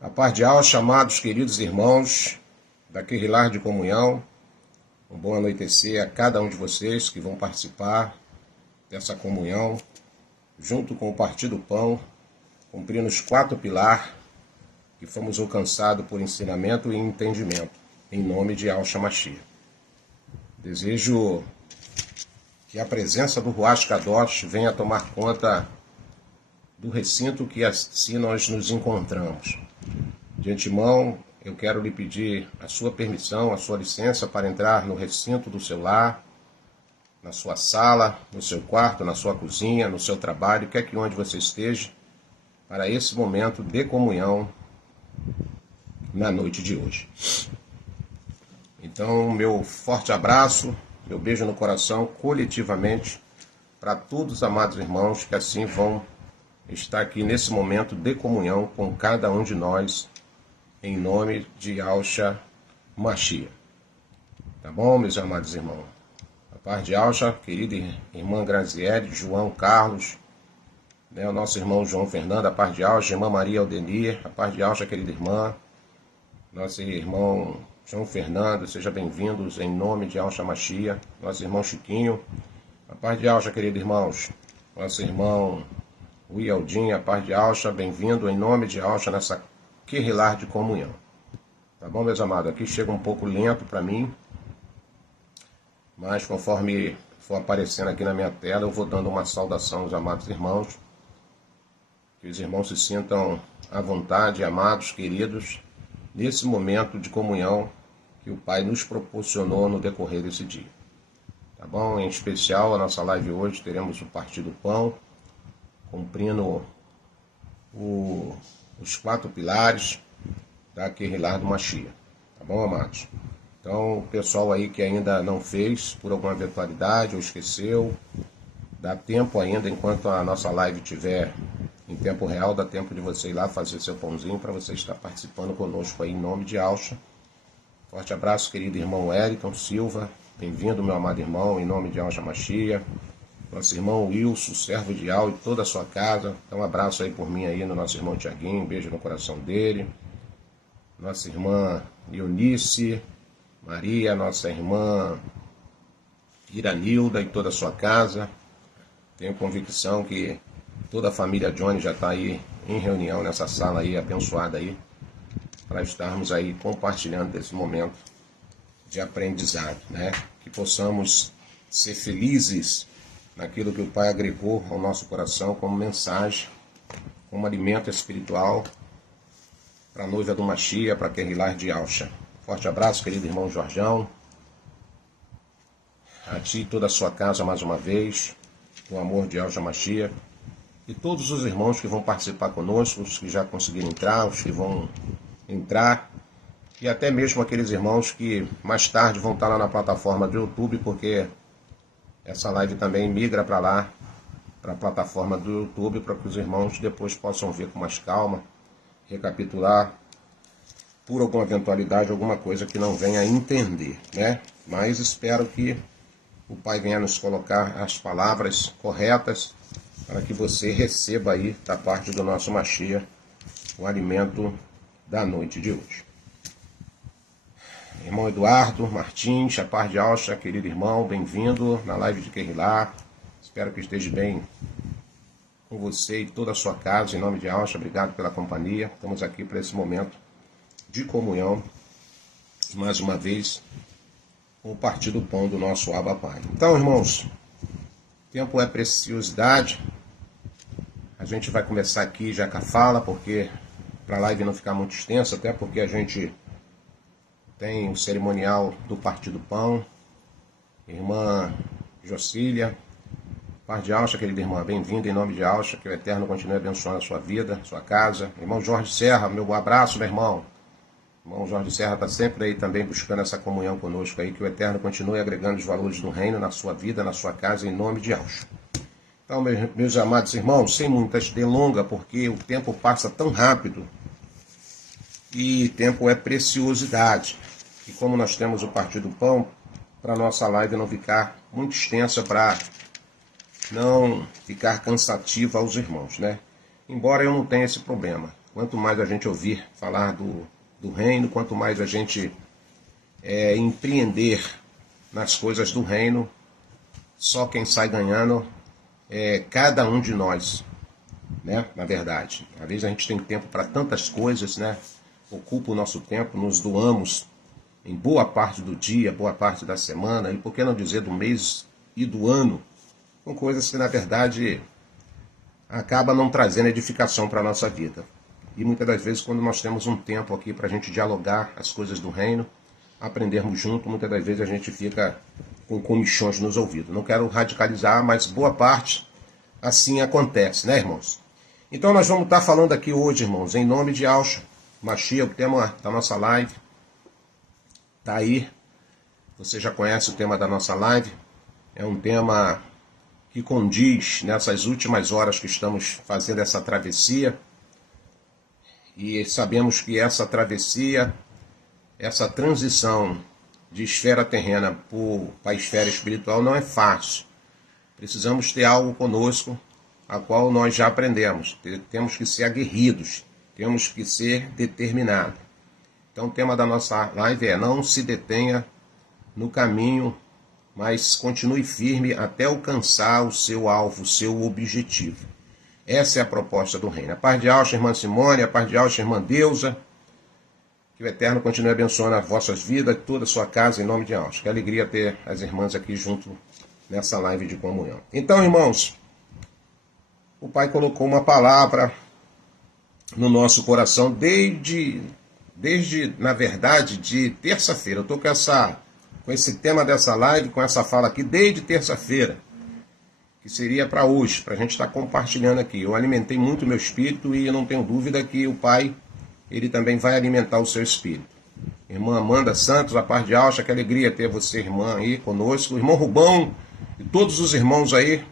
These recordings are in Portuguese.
A paz de Alcha, chamados queridos irmãos daquele lar de comunhão, um bom anoitecer a cada um de vocês que vão participar dessa comunhão, junto com o Partir do Pão, cumprindo os 4 pilares que fomos alcançados por ensinamento e entendimento, em nome de Alcha Mashiach. Desejo que a presença do Ruach Kadosh venha tomar conta do recinto que assim nós nos encontramos. De antemão, eu quero lhe pedir a sua permissão, a sua licença para entrar no recinto do seu lar, na sua sala, no seu quarto, na sua cozinha, no seu trabalho, quer que onde você esteja, para esse momento de comunhão na noite de hoje. Então, meu forte abraço, meu beijo no coração, coletivamente, para todos os amados irmãos que assim vão estar aqui nesse momento de comunhão com cada um de nós, em nome de Alcha Mashiach. Tá bom, meus amados irmãos? A paz de Alcha, querida irmã Graziele, João Carlos, o nosso irmão João Fernando, a paz de Alcha, irmã Maria Aldenir, a paz de Alcha, querida irmã, nosso irmão João Fernando, sejam bem-vindos em nome de Alcha Mashiach, nosso irmão Chiquinho, a paz de Alcha, queridos irmãos, nosso irmão Willdinho, a paz de Alcha, bem-vindo em nome de Alcha nessa querrilar de comunhão. Tá bom, meus amados? Aqui chega um pouco lento para mim, mas conforme for aparecendo aqui na minha tela, eu vou dando uma saudação aos amados irmãos, que os irmãos se sintam à vontade, amados, queridos, nesse momento de comunhão que o Pai nos proporcionou no decorrer desse dia. Tá bom? Em especial, a nossa live hoje, teremos o Partir do Pão, cumprindo os 4 pilares da querrilar do Mashiach. Tá bom, amados? Então, o pessoal aí que ainda não fez, por alguma eventualidade, ou esqueceu, dá tempo ainda, enquanto a nossa live estiver em tempo real, dá tempo de você ir lá fazer seu pãozinho para você estar participando conosco aí em nome de Alcha. Forte abraço, querido irmão Wellington Silva. Bem-vindo, meu amado irmão, em nome de Alcha Mashiach. Nosso irmão Wilson, servo de Al e toda a sua casa. Então, um abraço aí por mim aí no nosso irmão Tiaguinho, um beijo no coração dele. Nossa irmã Eunice, Maria, nossa irmã Iranilda e toda a sua casa. Tenho convicção que toda a família Johnny já está aí em reunião nessa sala aí, abençoada aí, para estarmos aí compartilhando desse momento de aprendizado, né? Que possamos ser felizes naquilo que o Pai agregou ao nosso coração como mensagem, como alimento espiritual para a noiva do Mashiach, para a querrilar de Alcha. Forte abraço, querido irmão Jorjão, a ti e toda a sua casa mais uma vez, o amor de Alcha Mashiach, e todos os irmãos que vão participar conosco, os que já conseguiram entrar, os que vão entrar, e até mesmo aqueles irmãos que mais tarde vão estar lá na plataforma do YouTube, porque essa live também migra para lá, para a plataforma do YouTube, para que os irmãos depois possam ver com mais calma, recapitular, por alguma eventualidade, alguma coisa que não venha a entender, né? Mas espero que o Pai venha nos colocar as palavras corretas para que você receba aí, da parte do nosso Mashiach, o alimento da noite de hoje. Irmão Eduardo Martins, a paz de Alcha, querido irmão, bem-vindo na live de Querrilar. Espero que esteja bem com você e toda a sua casa, em nome de Alcha. Obrigado pela companhia. Estamos aqui para esse momento de comunhão, mais uma vez, com o Partir do Pão do nosso Abba Pai. Então, irmãos, tempo é preciosidade. A gente vai começar aqui já com a fala, porque para a live não ficar muito extensa, até porque a gente tem o cerimonial do Partir do Pão. Irmã Jocília, paz de Alcha, querida irmã, bem-vinda em nome de Alcha, que o Eterno continue abençoando a sua vida, sua casa. Irmão Jorge Serra, meu abraço, meu irmão. Irmão Jorge Serra está sempre aí também buscando essa comunhão conosco aí, que o Eterno continue agregando os valores do reino na sua vida, na sua casa, em nome de Alcha. Então, meus amados irmãos, sem muitas delongas, porque o tempo passa tão rápido e tempo é preciosidade. E como nós temos o Partir do Pão, para a nossa live não ficar muito extensa, para não ficar cansativa aos irmãos, né? Embora eu não tenha esse problema. quanto mais a gente ouvir falar do reino, quanto mais a gente empreender nas coisas do reino, só quem sai ganhando é cada um de nós, né? Na verdade, às vezes a gente tem tempo para tantas coisas, né? Ocupa o nosso tempo, nos doamos em boa parte do dia, boa parte da semana, e por que não dizer do mês e do ano, com coisas que na verdade acaba não trazendo edificação para a nossa vida. E muitas das vezes, quando nós temos um tempo aqui para a gente dialogar as coisas do reino, aprendermos junto, muitas das vezes a gente fica com comichões nos ouvidos. Não quero radicalizar, mas boa parte assim acontece, né, irmãos? Então nós vamos estar falando aqui hoje, irmãos, em nome de Yahshua Mashiach, o tema da nossa live está aí. Você já conhece o tema da nossa live. É um tema que condiz nessas últimas horas que estamos fazendo essa travessia. E sabemos que essa travessia, essa transição de esfera terrena para a esfera espiritual não é fácil. Precisamos ter algo conosco, a qual nós já aprendemos. Temos que ser aguerridos, temos que ser determinados. Então o tema da nossa live é: não se detenha no caminho, mas continue firme até alcançar o seu alvo, o seu objetivo. Essa é a proposta do reino. A paz de Yahshua, irmã Simone, a paz de Yahshua, irmã Deusa. Que o Eterno continue abençoando as vossas vidas, toda a sua casa, em nome de Yahshua. Que alegria ter as irmãs aqui junto nessa live de comunhão. Então, irmãos, o Pai colocou uma palavra no nosso coração desde na verdade, de terça-feira. Eu estou com esse tema dessa live, com essa fala aqui, desde terça-feira, que seria para hoje, para a gente estar compartilhando aqui. Eu alimentei muito o meu espírito e eu não tenho dúvida que o Pai, ele também vai alimentar o seu espírito. Irmã Amanda Santos, a paz de Yahshua, que alegria ter você, irmã, aí conosco. Irmão Rubão e todos os irmãos aí,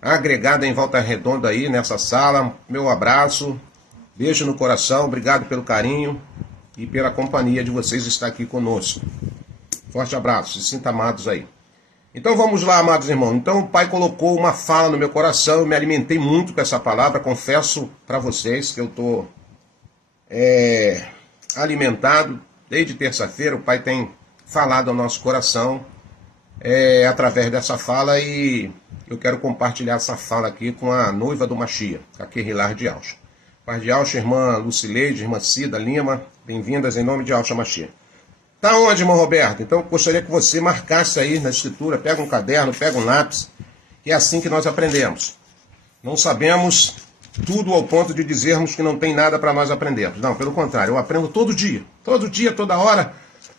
agregados em volta redonda aí nessa sala. Meu abraço, beijo no coração, obrigado pelo carinho e pela companhia de vocês estar aqui conosco. Forte abraço, se sintam amados aí. Então vamos lá, amados irmãos. Então o Pai colocou uma fala no meu coração, eu me alimentei muito com essa palavra, confesso para vocês que eu estou alimentado. Desde terça-feira o Pai tem falado ao nosso coração através dessa fala, e eu quero compartilhar essa fala aqui com a noiva do Mashiach, a Kehilah de Yahshua. Paz de Yahshua, irmã Lucileide, irmã Cida Lima, bem-vindas em nome de Yahshua Mashiach. Tá onde, irmão Roberto? Então, gostaria que você marcasse aí na escritura, pega um caderno, pega um lápis, que é assim que nós aprendemos. Não sabemos tudo ao ponto de dizermos que não tem nada para nós aprendermos. Não, pelo contrário, eu aprendo todo dia, toda hora.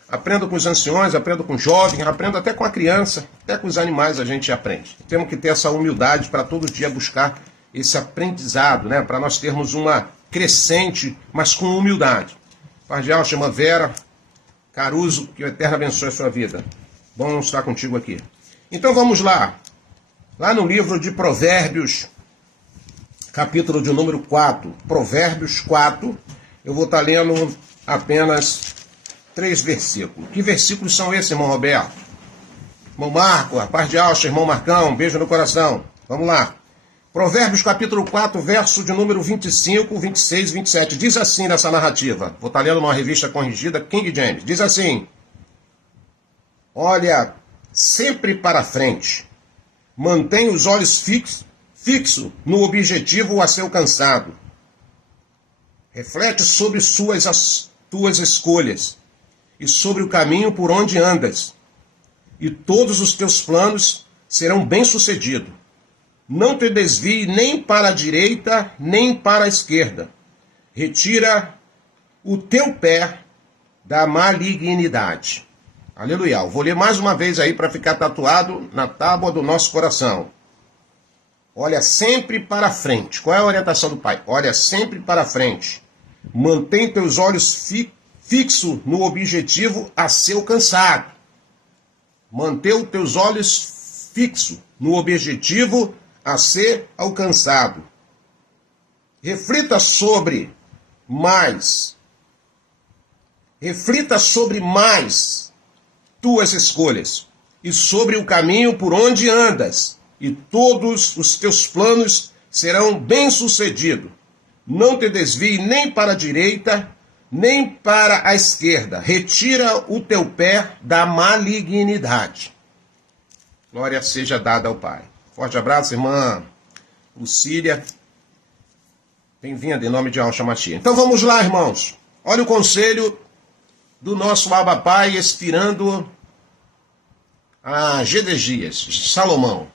Aprendo com os anciões, aprendo com os jovens, aprendo até com a criança, até com os animais a gente aprende. Temos que ter essa humildade para todo dia buscar esse aprendizado, né? Para nós termos uma crescente, mas com humildade. Paz de Yahshua, irmã Vera Caruso, que o Eterno abençoe a sua vida. Bom estar contigo aqui. Então vamos lá. Lá no livro de Provérbios, capítulo de número 4. Provérbios 4. Eu vou estar lendo apenas 3 versículos. Que versículos são esses, irmão Roberto? Irmão Marco, a paz de Yahshua, irmão Marcão, beijo no coração. Vamos lá. Provérbios capítulo 4, verso de número 25, 26 e 27. Diz assim nessa narrativa. Vou estar lendo uma revista corrigida, King James. Diz assim: olha sempre para frente. Mantenha os olhos fixos no objetivo a ser alcançado. Reflete sobre as tuas escolhas e sobre o caminho por onde andas. E todos os teus planos serão bem-sucedidos. Não te desvie nem para a direita, nem para a esquerda. Retira o teu pé da malignidade. Aleluia. Eu vou ler mais uma vez aí para ficar tatuado na tábua do nosso coração. Olha sempre para frente. Qual é a orientação do Pai? Olha sempre para frente. Mantém teus olhos fixos no objetivo a ser alcançado. Mantém os teus olhos fixos no objetivo a ser alcançado. Reflita sobre mais tuas escolhas e sobre o caminho por onde andas, e todos os teus planos serão bem-sucedidos. Não te desvie nem para a direita, nem para a esquerda. Retira o teu pé da malignidade. Glória seja dada ao Pai. Forte abraço, irmã Lucília. Bem-vinda em nome de Yahshua Mashiach. Então vamos lá, irmãos. Olha o conselho do nosso Abba Pai expirando a Gedegias, Salomão.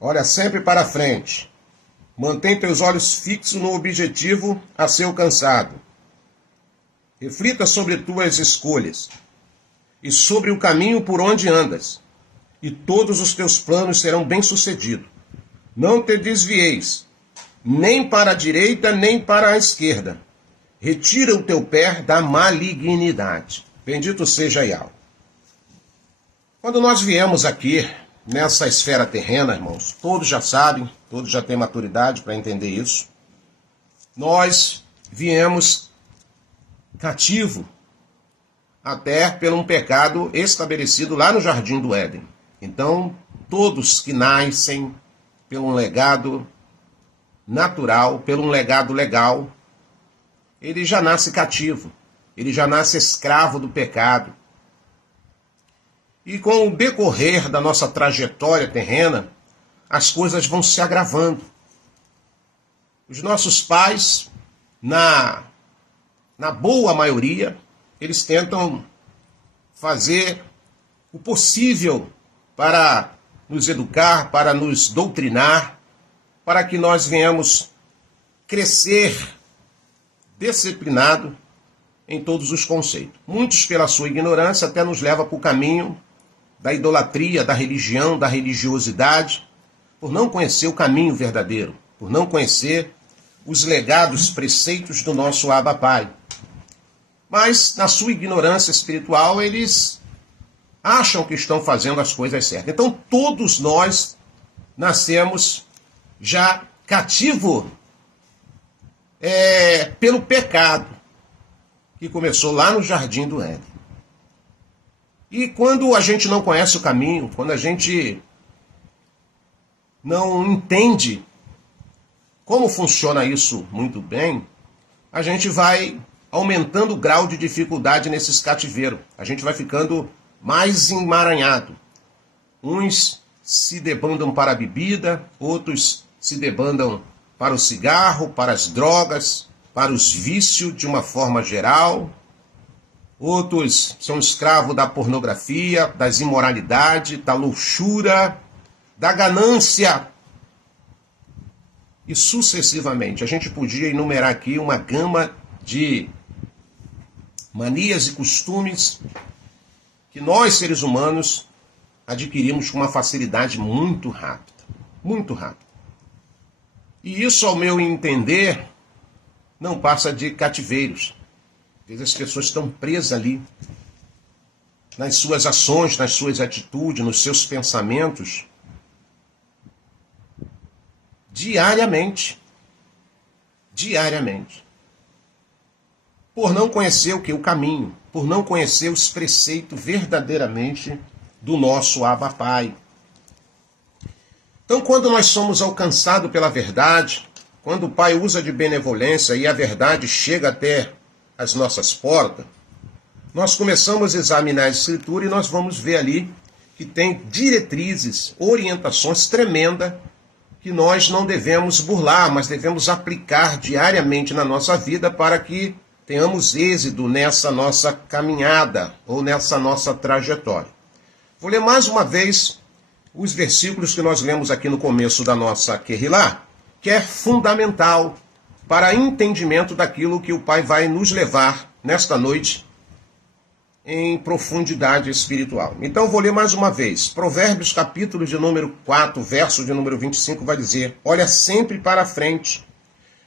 Olha sempre para frente. Mantém teus olhos fixos no objetivo a ser alcançado. Reflita sobre tuas escolhas e sobre o caminho por onde andas, e todos os teus planos serão bem-sucedidos. Não te desvieis, nem para a direita, nem para a esquerda. Retira o teu pé da malignidade. Bendito seja Yahweh. Quando nós viemos aqui, nessa esfera terrena, irmãos, todos já sabem, todos já têm maturidade para entender isso. Nós viemos cativo até por um pecado estabelecido lá no Jardim do Éden. Então, todos que nascem pelo um legado natural, pelo um legado legal, ele já nasce cativo, ele já nasce escravo do pecado. E com o decorrer da nossa trajetória terrena, as coisas vão se agravando. Os nossos pais, na boa maioria, eles tentam fazer o possível para nos educar, para nos doutrinar, para que nós venhamos crescer disciplinado em todos os conceitos. Muitos, pela sua ignorância, até nos levam para o caminho da idolatria, da religião, da religiosidade, por não conhecer o caminho verdadeiro, por não conhecer os legados, preceitos do nosso Abba Pai. Mas, na sua ignorância espiritual, eles acham que estão fazendo as coisas certas. Então, todos nós nascemos já cativo pelo pecado, que começou lá no Jardim do Éden. E quando a gente não conhece o caminho, quando a gente não entende como funciona isso muito bem, a gente vai aumentando o grau de dificuldade nesses cativeiros. A gente vai ficando mais emaranhado. Uns se debandam para a bebida, outros se debandam para o cigarro, para as drogas, para os vícios de uma forma geral. Outros são escravos da pornografia, das imoralidades, da luxúria, da ganância. E sucessivamente. A gente podia enumerar aqui uma gama de manias e costumes que nós, seres humanos, adquirimos com uma facilidade muito rápida. Muito rápida. E isso, ao meu entender, não passa de cativeiros. Às vezes as pessoas estão presas ali, nas suas ações, nas suas atitudes, nos seus pensamentos, diariamente. Diariamente. Por não conhecer o que? O caminho. Por não conhecer os preceitos verdadeiramente do nosso Abba Pai. Então, quando nós somos alcançados pela verdade, quando o Pai usa de benevolência e a verdade chega até as nossas portas, nós começamos a examinar a Escritura e nós vamos ver ali que tem diretrizes, orientações tremendas que nós não devemos burlar, mas devemos aplicar diariamente na nossa vida para que tenhamos êxito nessa nossa caminhada ou nessa nossa trajetória. Vou ler mais uma vez os versículos que nós lemos aqui no começo da nossa Querrilá, que é fundamental para entendimento daquilo que o Pai vai nos levar nesta noite em profundidade espiritual. Então vou ler mais uma vez. Provérbios capítulo de número 4, verso de número 25, vai dizer: olha sempre para a frente,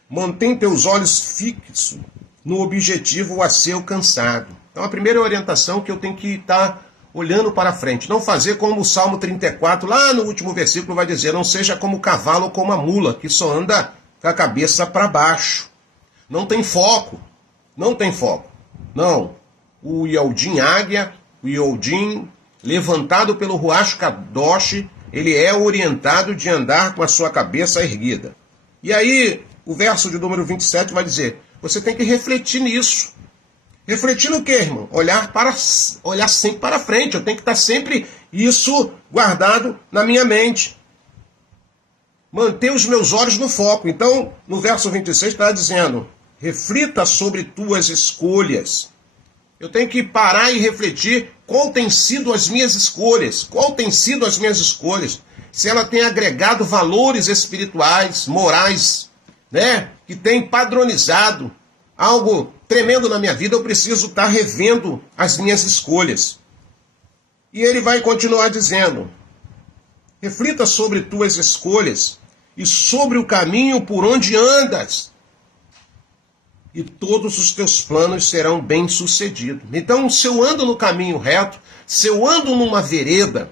mantém teus olhos fixos no objetivo a ser alcançado. Então a primeira orientação que eu tenho que estar olhando para frente. Não fazer como o Salmo 34, lá no último versículo vai dizer: não seja como o cavalo ou como a mula, que só anda com a cabeça para baixo. Não tem foco. Não tem foco. Não. O Yodim Águia, o Yodim, levantado pelo Ruach Kadosh, ele é orientado de andar com a sua cabeça erguida. E aí, o verso de número 27 vai dizer, você tem que refletir nisso. Refletir no quê, irmão? Olhar sempre para frente. Eu tenho que estar sempre isso guardado na minha mente. Manter os meus olhos no foco. Então, no verso 26 está dizendo, reflita sobre tuas escolhas. Eu tenho que parar e refletir qual tem sido as minhas escolhas. Qual tem sido as minhas escolhas. Se ela tem agregado valores espirituais, morais, né? Que tem padronizado algo tremendo na minha vida, eu preciso estar revendo as minhas escolhas. E ele vai continuar dizendo, reflita sobre tuas escolhas e sobre o caminho por onde andas, e todos os teus planos serão bem-sucedidos. Então, se eu ando no caminho reto, se eu ando numa vereda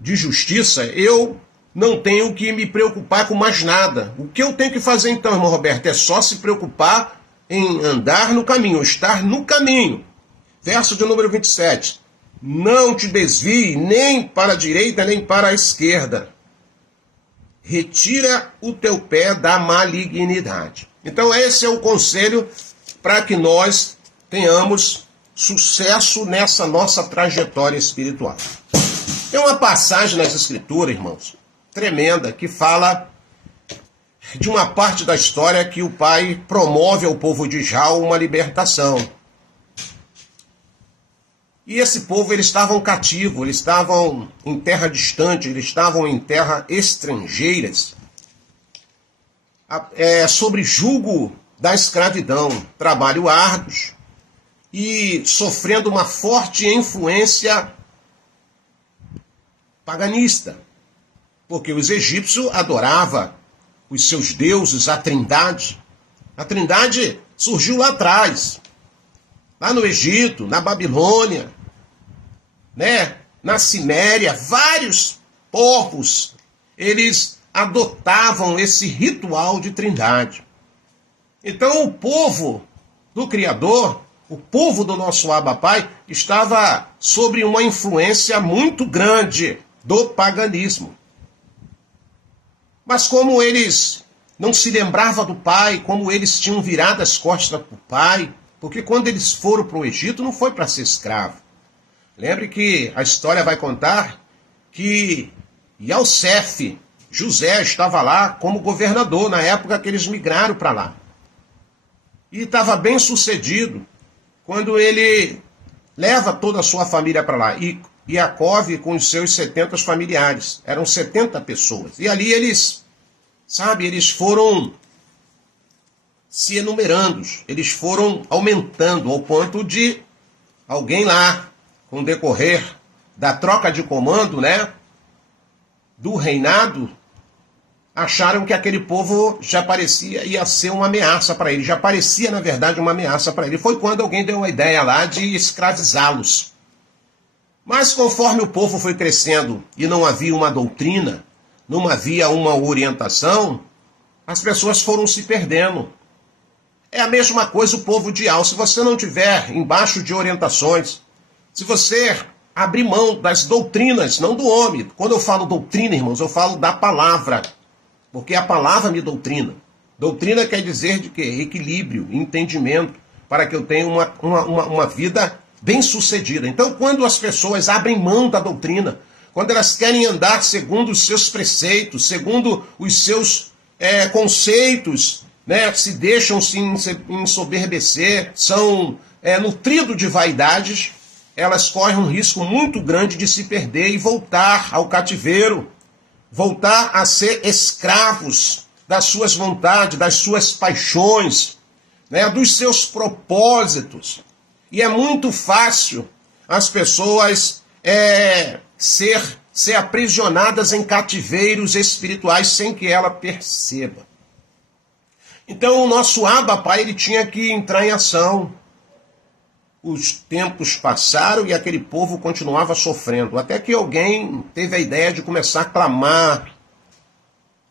de justiça, eu não tenho que me preocupar com mais nada. O que eu tenho que fazer então, irmão Roberto, é só se preocupar em andar no caminho, estar no caminho. Verso de número 27. Não te desvie nem para a direita nem para a esquerda. Retira o teu pé da malignidade. Então esse é o conselho para que nós tenhamos sucesso nessa nossa trajetória espiritual. Tem uma passagem nas Escrituras, irmãos, tremenda, que fala de uma parte da história que o pai promove ao povo de Israel uma libertação. E esse povo, eles estavam cativos, eles estavam em terra distante, eles estavam em terra estrangeiras, sobre jugo da escravidão, trabalho árduos e sofrendo uma forte influência paganista, porque os egípcios adoravam os seus deuses, a Trindade. A Trindade surgiu lá atrás, lá no Egito, na Babilônia, né? Na Ciméria, vários povos, eles adotavam esse ritual de Trindade. Então o povo do Criador, o povo do nosso Abba Pai, estava sob uma influência muito grande do paganismo. Mas como eles não se lembravam do pai, como eles tinham virado as costas para o pai, porque quando eles foram para o Egito não foi para ser escravo. Lembre que a história vai contar que Yosef, José, estava lá como governador na época que eles migraram para lá. E estava bem sucedido quando ele leva toda a sua família para lá. E Jacó com os seus 70 familiares. Eram 70 pessoas. E ali eles, eles foram se enumerando. Eles foram aumentando ao ponto de alguém lá, com o decorrer da troca de comando, né, do reinado, acharam que aquele povo já ia ser uma ameaça para ele. Já parecia, na verdade, uma ameaça para ele. Foi quando alguém deu uma ideia lá de escravizá-los. Mas conforme o povo foi crescendo e não havia uma doutrina, não havia uma orientação, as pessoas foram se perdendo. É a mesma coisa o povo de Al. Se você não tiver embaixo de orientações, se você abrir mão das doutrinas, não do homem. Quando eu falo doutrina, irmãos, eu falo da palavra, porque a palavra me doutrina. Doutrina quer dizer de quê? Equilíbrio, entendimento, para que eu tenha uma vida bem-sucedida. Então, quando as pessoas abrem mão da doutrina, quando elas querem andar segundo os seus preceitos, segundo os seus conceitos, né, se deixam se ensoberbecer, são nutridos de vaidades, elas correm um risco muito grande de se perder e voltar ao cativeiro, voltar a ser escravos das suas vontades, das suas paixões, né, dos seus propósitos. E é muito fácil as pessoas ser aprisionadas em cativeiros espirituais sem que ela perceba. Então o nosso Abba Pai, ele tinha que entrar em ação. Os tempos passaram e aquele povo continuava sofrendo. Até que alguém teve a ideia de começar a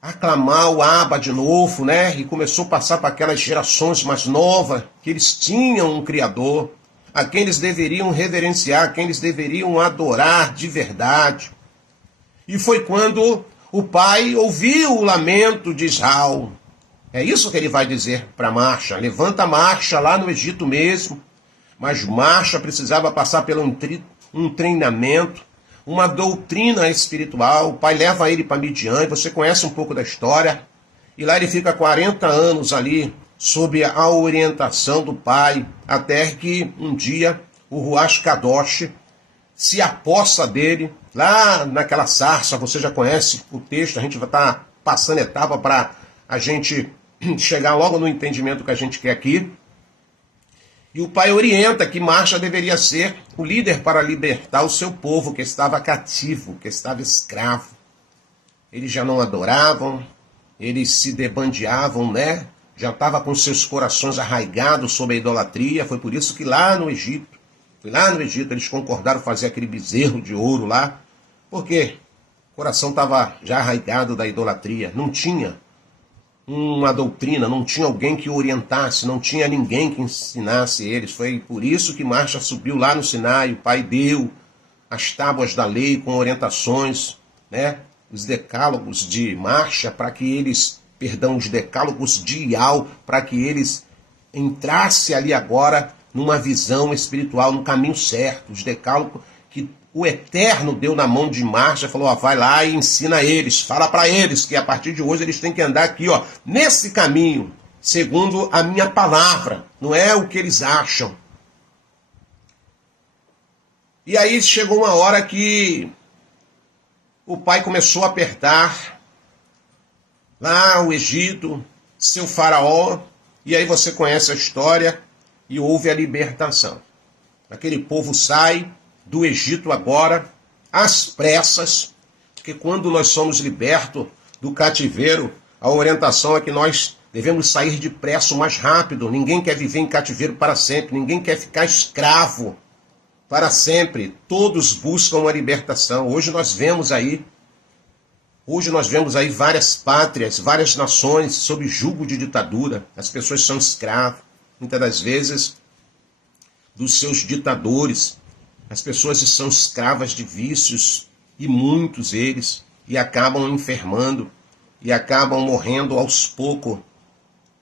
aclamar o Abba de novo, né? E começou a passar para aquelas gerações mais novas, que eles tinham um Criador, a quem eles deveriam reverenciar, a quem eles deveriam adorar de verdade. E foi quando o pai ouviu o lamento de Israel. É isso que ele vai dizer para Marcha. Levanta a Marcha lá no Egito mesmo, mas Marcha precisava passar por um treinamento, uma doutrina espiritual. O pai leva ele para Midian, e você conhece um pouco da história, e lá ele fica 40 anos ali, sob a orientação do pai, até que um dia o Ruach Kadosh se apossa dele, lá naquela sarça. Você já conhece o texto, a gente vai estar passando etapa para a gente chegar logo no entendimento que a gente quer aqui. E o pai orienta que Marcha deveria ser o líder para libertar o seu povo que estava cativo, que estava escravo. Eles já não adoravam, eles se debandeavam, né? Já estava com seus corações arraigados sobre a idolatria. Foi por isso que lá no Egito eles concordaram fazer aquele bezerro de ouro lá, porque o coração estava já arraigado da idolatria. Não tinha uma doutrina, não tinha alguém que orientasse, não tinha ninguém que ensinasse eles. Foi por isso que Marcha subiu lá no Sinai, o pai deu as tábuas da lei com orientações, né? Os decálogos de Marcha, para que eles, os decálogos de Ial, para que eles entrassem ali agora numa visão espiritual, no caminho certo. Os decálogos que o Eterno deu na mão de Marcha, falou, ó, vai lá e ensina eles, fala para eles que a partir de hoje eles têm que andar aqui, ó, nesse caminho, segundo a minha palavra, não é o que eles acham. E aí chegou uma hora que o pai começou a apertar lá o Egito, seu faraó, e aí você conhece a história, e houve a libertação. Aquele povo sai do Egito agora, às pressas, porque quando nós somos libertos do cativeiro, a orientação é que nós devemos sair depressa, o mais rápido. Ninguém quer viver em cativeiro para sempre, ninguém quer ficar escravo para sempre. Todos buscam uma libertação. Hoje nós vemos aí várias pátrias, várias nações sob jugo de ditadura. As pessoas são escravas, muitas das vezes, dos seus ditadores. As pessoas são escravas de vícios, e muitos eles, e acabam enfermando, e acabam morrendo aos poucos.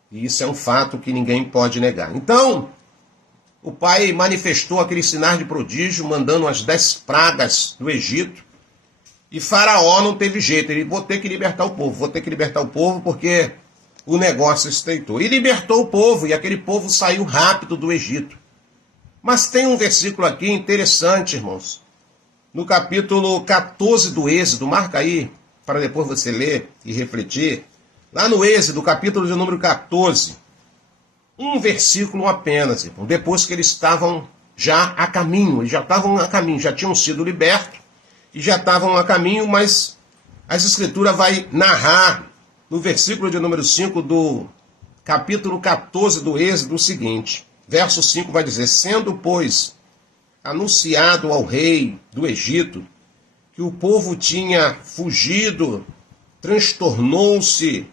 E isso é um fato que ninguém pode negar. Então, o pai manifestou aquele sinal de prodígio, mandando as 10 pragas do Egito, e Faraó não teve jeito. Ele, vou ter que libertar o povo, porque o negócio estreitou. E libertou o povo, e aquele povo saiu rápido do Egito. Mas tem um versículo aqui interessante, irmãos. No capítulo 14 do Êxodo, marca aí, para depois você ler e refletir. Lá no Êxodo, capítulo de número 14, um versículo apenas, irmão. Depois que eles estavam já a caminho, já tinham sido libertos, e já estavam a caminho, mas as Escrituras vai narrar, no versículo de número 5 do capítulo 14 do Êxodo, o seguinte. Verso 5 vai dizer, sendo, pois, anunciado ao rei do Egito que o povo tinha fugido, transtornou-se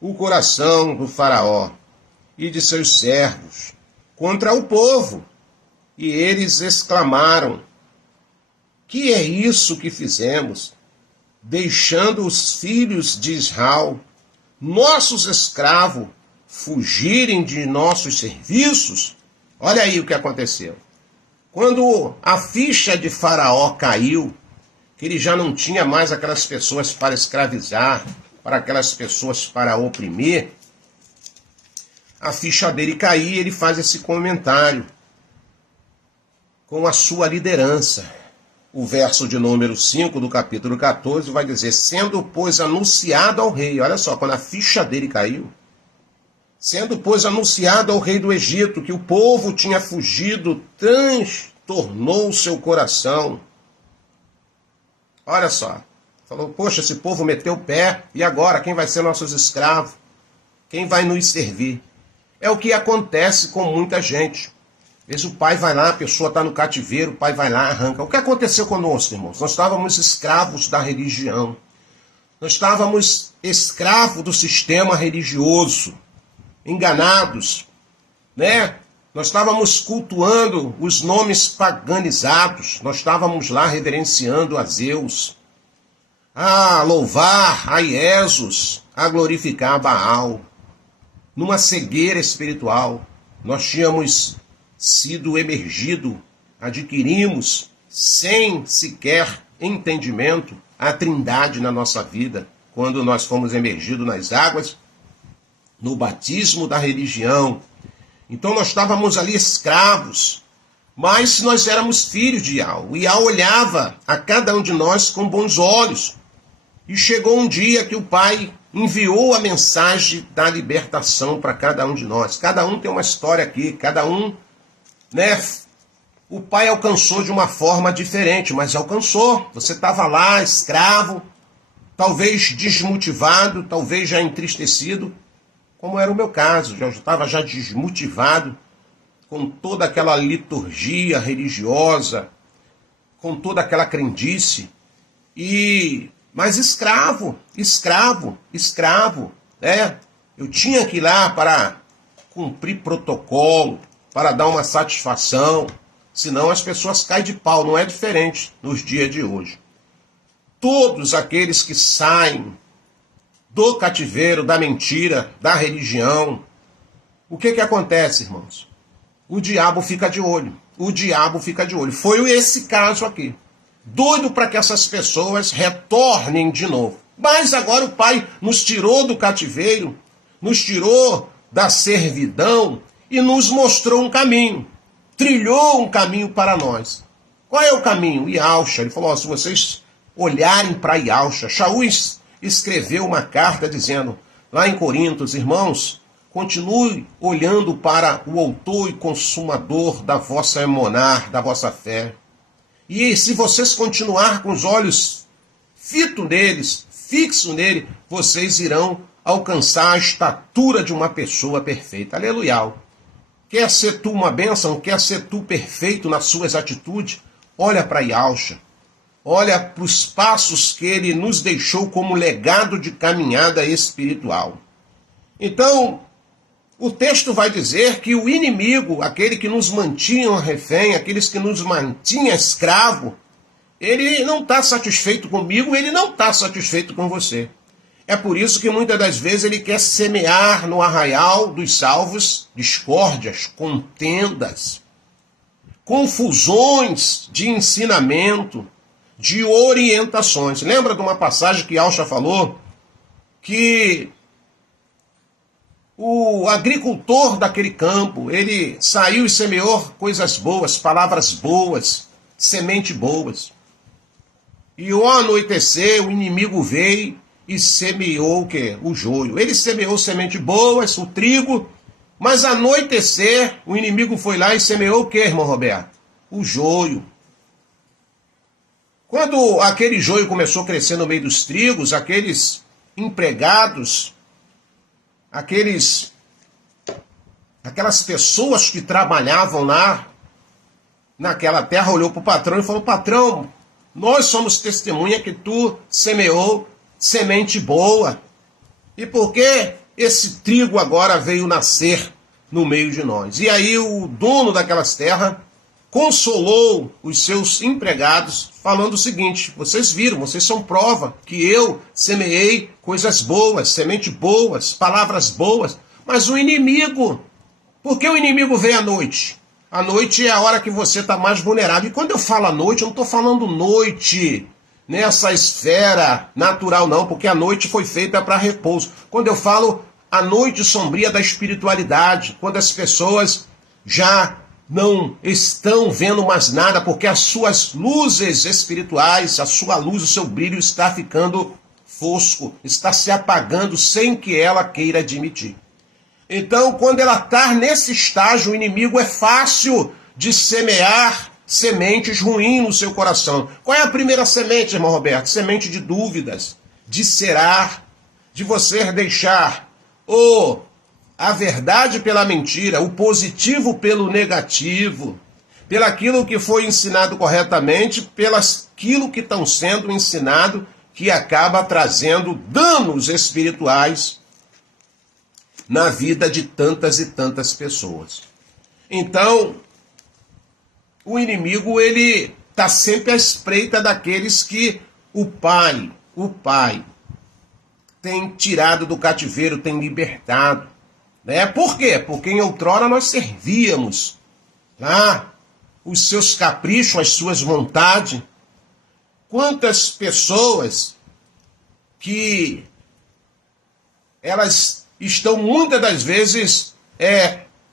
o coração do faraó e de seus servos contra o povo. E eles exclamaram, que é isso que fizemos, deixando os filhos de Israel, nossos escravos, fugirem de nossos serviços? Olha aí o que aconteceu. Quando a ficha de Faraó caiu, que ele já não tinha mais aquelas pessoas para escravizar, para aquelas pessoas para oprimir, a ficha dele caiu e ele faz esse comentário com a sua liderança. O verso de número 5 do capítulo 14 vai dizer, sendo, pois, anunciado ao rei. Olha só, quando a ficha dele caiu, sendo, pois, anunciado ao rei do Egito que o povo tinha fugido, transtornou seu coração. Olha só. Falou, poxa, esse povo meteu o pé, e agora quem vai ser nossos escravos? Quem vai nos servir? É o que acontece com muita gente. Às vezes o pai vai lá, a pessoa está no cativeiro, o pai vai lá, arranca. O que aconteceu conosco, irmãos? Nós estávamos escravos da religião. Nós estávamos escravos do sistema religioso. Enganados, né? Nós estávamos cultuando os nomes paganizados, nós estávamos lá reverenciando a Zeus, a louvar a Iesus, a glorificar Baal. numa cegueira espiritual. Nós tínhamos sido emergido, adquirimos, sem sequer entendimento, a Trindade na nossa vida, quando nós fomos emergidos nas águas, no batismo da religião. Então nós estávamos ali escravos, mas nós éramos filhos de Iá. O Iá olhava a cada um de nós com bons olhos. E chegou um dia que o Pai enviou a mensagem da libertação para cada um de nós. Cada um tem uma história aqui, cada um, né? O Pai alcançou de uma forma diferente, mas alcançou. Você estava lá, escravo, talvez desmotivado, talvez já entristecido, como era o meu caso. Eu estava já desmotivado, com toda aquela liturgia religiosa, com toda aquela crendice, mas escravo, né? Eu tinha que ir lá para cumprir protocolo, para dar uma satisfação, senão as pessoas caem de pau. Não é diferente nos dias de hoje. Todos aqueles que saem do cativeiro, da mentira, da religião, o que acontece, irmãos? O diabo fica de olho. O diabo fica de olho. Foi esse caso aqui. Doido para que essas pessoas retornem de novo. Mas agora o Pai nos tirou do cativeiro, nos tirou da servidão e nos mostrou um caminho. Trilhou um caminho para nós. Qual é o caminho? Iauxa. Ele falou, se vocês olharem para Iauxa. Shaul escreveu uma carta dizendo, lá em Coríntios, irmãos, continue olhando para o autor e consumador da vossa emuná, da vossa fé. E se vocês continuar com os olhos fixos nele, vocês irão alcançar a estatura de uma pessoa perfeita. Aleluia. Quer ser tu uma bênção? Quer ser tu perfeito nas suas atitudes? Olha para Iauxa. Olha para os passos que ele nos deixou como legado de caminhada espiritual. Então, o texto vai dizer que o inimigo, aquele que nos mantinha refém, aqueles que nos mantinha escravo, ele não está satisfeito comigo, ele não está satisfeito com você. É por isso que muitas das vezes ele quer semear no arraial dos salvos discórdias, contendas, confusões de ensinamento, de orientações. Lembra de uma passagem que Alcha falou? Que o agricultor daquele campo, ele saiu e semeou coisas boas, palavras boas, semente boas. E ao anoitecer, o inimigo veio e semeou o quê? O joio. Ele semeou semente boas, o trigo, mas ao anoitecer, o inimigo foi lá e semeou o quê, irmão Roberto? O joio. Quando aquele joio começou a crescer no meio dos trigos, aqueles empregados, aquelas pessoas que trabalhavam lá naquela terra, olhou para o patrão e falou, patrão, nós somos testemunha que tu semeou semente boa. E por que esse trigo agora veio nascer no meio de nós? E aí o dono daquelas terras consolou os seus empregados falando o seguinte, vocês viram, vocês são prova que eu semeei coisas boas, semente boas, palavras boas, mas o inimigo, por que o inimigo veio à noite? A noite é a hora que você está mais vulnerável. E quando eu falo à noite, eu não estou falando noite nessa esfera natural não, porque a noite foi feita para repouso. Quando eu falo a noite sombria da espiritualidade, quando as pessoas já não estão vendo mais nada, porque as suas luzes espirituais, a sua luz, o seu brilho está ficando fosco, está se apagando sem que ela queira admitir. Então, quando ela está nesse estágio, o inimigo é fácil de semear sementes ruins no seu coração. Qual é a primeira semente, irmão Roberto? Semente de dúvidas, de será, de você deixar a verdade pela mentira, o positivo pelo negativo, pelaquilo que foi ensinado corretamente, pelaquilo que estão sendo ensinado, que acaba trazendo danos espirituais na vida de tantas e tantas pessoas. Então, o inimigo, ele está sempre à espreita daqueles que o Pai tem tirado do cativeiro, tem libertado. né? Por quê? Porque em outrora nós servíamos lá os seus caprichos, as suas vontades. Quantas pessoas que elas estão muitas das vezes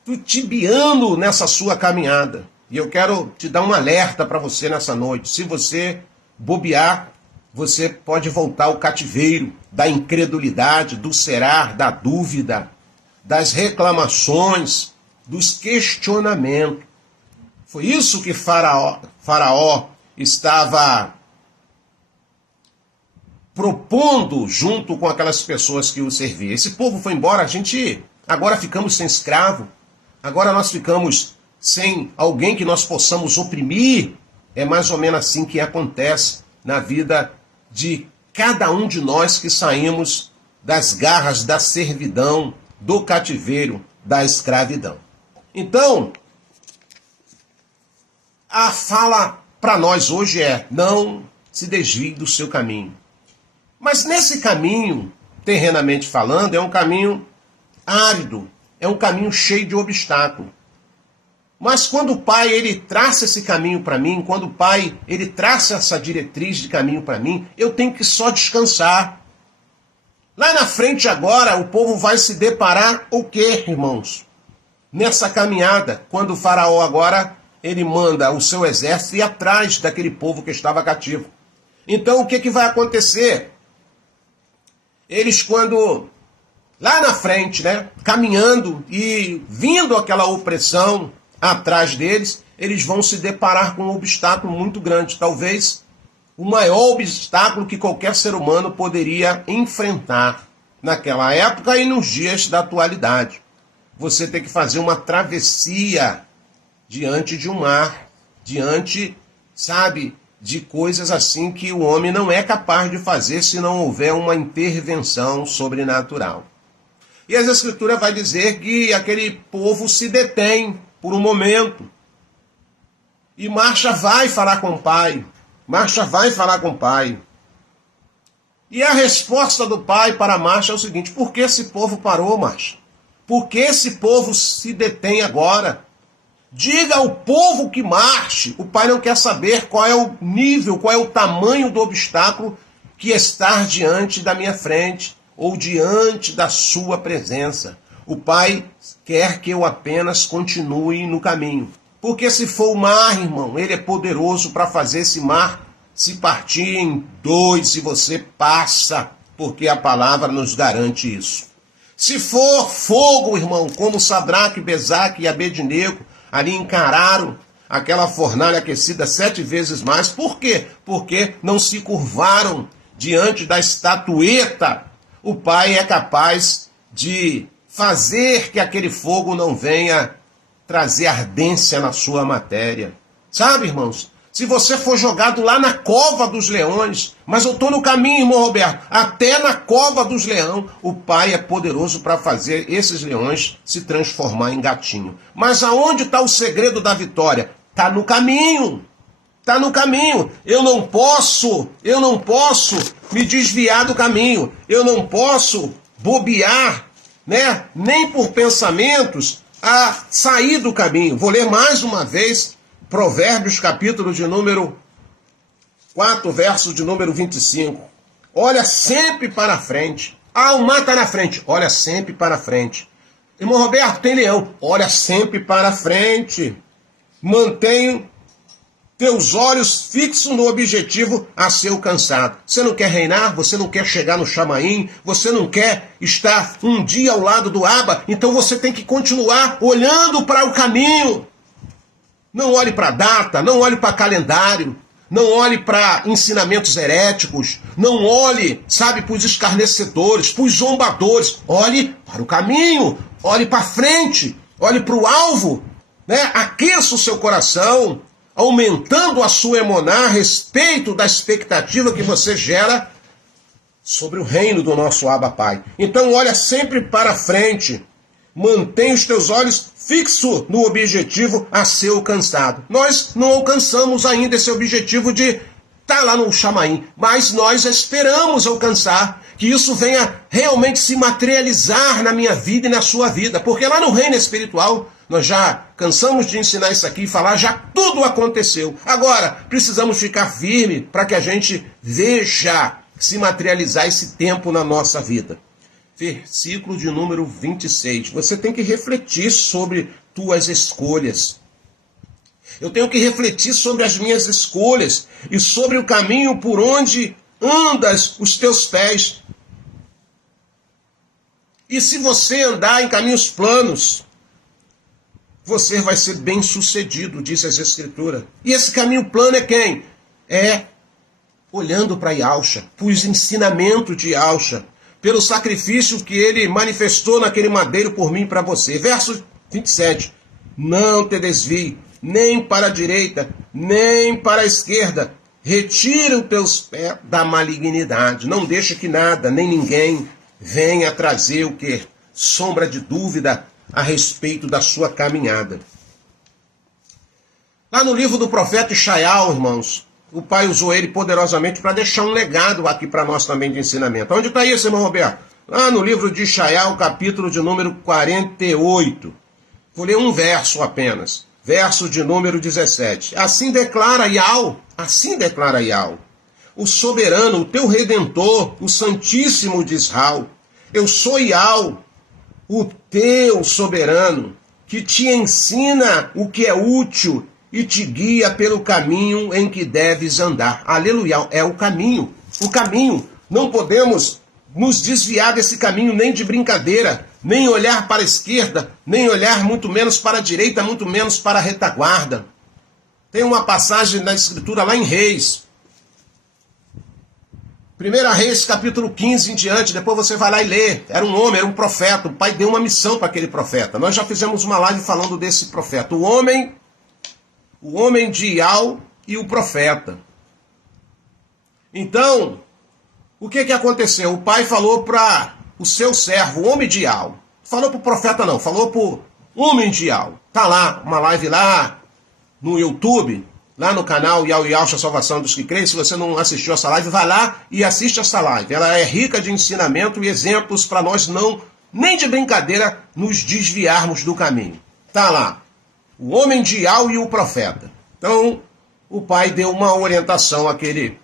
tutibiando nessa sua caminhada. E eu quero te dar um alerta para você nessa noite. Se você bobear, você pode voltar ao cativeiro da incredulidade, do será, da dúvida, das reclamações, dos questionamentos. Foi isso que Faraó estava propondo junto com aquelas pessoas que o serviam. Esse povo foi embora, agora ficamos sem escravo, agora nós ficamos sem alguém que nós possamos oprimir. É mais ou menos assim que acontece na vida de cada um de nós que saímos das garras da servidão, do cativeiro, da escravidão. Então, a fala para nós hoje é: não se desvie do seu caminho. Mas nesse caminho, terrenamente falando, é um caminho árido, é um caminho cheio de obstáculos. Mas quando o Pai ele traça esse caminho para mim, quando o Pai ele traça essa diretriz de caminho para mim, eu tenho que só descansar. Lá na frente agora, o povo vai se deparar o quê, irmãos? Nessa caminhada, quando o Faraó agora ele manda o seu exército ir atrás daquele povo que estava cativo. Então o que vai acontecer? Eles quando, lá na frente, né, caminhando e vindo aquela opressão atrás deles, eles vão se deparar com um obstáculo muito grande, talvez o maior obstáculo que qualquer ser humano poderia enfrentar naquela época e nos dias da atualidade. Você tem que fazer uma travessia diante de um mar, diante, sabe, de coisas assim que o homem não é capaz de fazer se não houver uma intervenção sobrenatural. E as Escrituras vai dizer que aquele povo se detém por um momento. E Marcha vai falar com o pai. Marcha vai falar com o pai. E a resposta do pai para Marcha é o seguinte: por que esse povo parou, Marcha? Por que esse povo se detém agora? Diga ao povo que marche. O pai não quer saber qual é o nível, qual é o tamanho do obstáculo que está diante da minha frente ou diante da sua presença. O pai quer que eu apenas continue no caminho. Porque se for o mar, irmão, ele é poderoso para fazer esse mar se partir em dois e você passa, porque a palavra nos garante isso. Se for fogo, irmão, como Sadraque, Mesaque e Abednego, ali encararam aquela fornalha aquecida 7 vezes mais. Por quê? Porque não se curvaram diante da estatueta. O Pai é capaz de fazer que aquele fogo não venha trazer ardência na sua matéria. Sabe, irmãos? Se você for jogado lá na cova dos leões, mas eu estou no caminho, irmão Roberto, até na cova dos leões, o Pai é poderoso para fazer esses leões se transformar em gatinho. Mas aonde está o segredo da vitória? Está no caminho. Está no caminho. Eu não posso me desviar do caminho. Eu não posso bobear, né? Nem por pensamentos a sair do caminho. Vou ler mais uma vez Provérbios, capítulo de número 4, verso de número 25. Olha sempre para frente. Ah, o mar está na frente. Olha sempre para frente. Irmão Roberto, tem leão. Olha sempre para frente. Mantenha teus olhos fixos no objetivo a ser alcançado. Você não quer reinar? Você não quer chegar no Chamaim? Você não quer estar um dia ao lado do Aba? Então você tem que continuar olhando para o caminho. Não olhe para a data, não olhe para calendário, não olhe para ensinamentos heréticos, não olhe, sabe, para os escarnecedores, para os zombadores. Olhe para o caminho, olhe para frente, olhe para o alvo, né? Aqueça o seu coração, aumentando a sua emuná a respeito da expectativa que você gera sobre o reino do nosso Abba Pai. Então olha sempre para frente, mantenha os teus olhos fixos no objetivo a ser alcançado. Nós não alcançamos ainda esse objetivo de está lá no Chamaim, mas nós esperamos alcançar que isso venha realmente se materializar na minha vida e na sua vida, porque lá no reino espiritual nós já cansamos de ensinar isso aqui e falar, já tudo aconteceu. Agora, precisamos ficar firme para que a gente veja se materializar esse tempo na nossa vida. Versículo de número 26. Você tem que refletir sobre tuas escolhas. Eu tenho que refletir sobre as minhas escolhas e sobre o caminho por onde andas os teus pés. E se você andar em caminhos planos, você vai ser bem-sucedido, diz as Escrituras. E esse caminho plano é quem? É olhando para Yahshua, para os ensinamentos de Yahshua, pelo sacrifício que ele manifestou naquele madeiro por mim e para você. Verso 27. Não te desvie, nem para a direita, nem para a esquerda. Retira os teus pés da malignidade. Não deixe que nada, nem ninguém venha trazer o que? Sombra de dúvida a respeito da sua caminhada. Lá no livro do profeta Ishaiah, irmãos, o pai usou ele poderosamente para deixar um legado aqui para nós também de ensinamento. Onde está isso, irmão Roberto? Lá no livro de Ishaiah, o capítulo de número 48. Vou ler um verso apenas. Verso de número 17. Assim declara Yahweh, o soberano, o teu redentor, o santíssimo de Israel. Eu sou Yahweh, o teu soberano, que te ensina o que é útil e te guia pelo caminho em que deves andar. Aleluia, é o caminho. O caminho. Não podemos nos desviar desse caminho nem de brincadeira, nem olhar para a esquerda, nem olhar muito menos para a direita, muito menos para a retaguarda. Tem uma passagem na Escritura lá em Reis. 1 Reis, capítulo 15 em diante, depois você vai lá e lê. Era um homem, era um profeta, o pai deu uma missão para aquele profeta. Nós já fizemos uma live falando desse profeta. O homem de Yahweh e o profeta. Então, o que aconteceu? O pai falou para o seu servo, o homem de Yahweh. Falou para o profeta não, falou para o homem de Yahweh. Está lá, uma live lá no YouTube, lá no canal Yahshua Salvação dos que Creem. Se você não assistiu essa live, vai lá e assiste essa live. Ela é rica de ensinamento e exemplos para nós não, nem de brincadeira, nos desviarmos do caminho. Está lá, o homem de Yahweh e o profeta. Então, o pai deu uma orientação àquele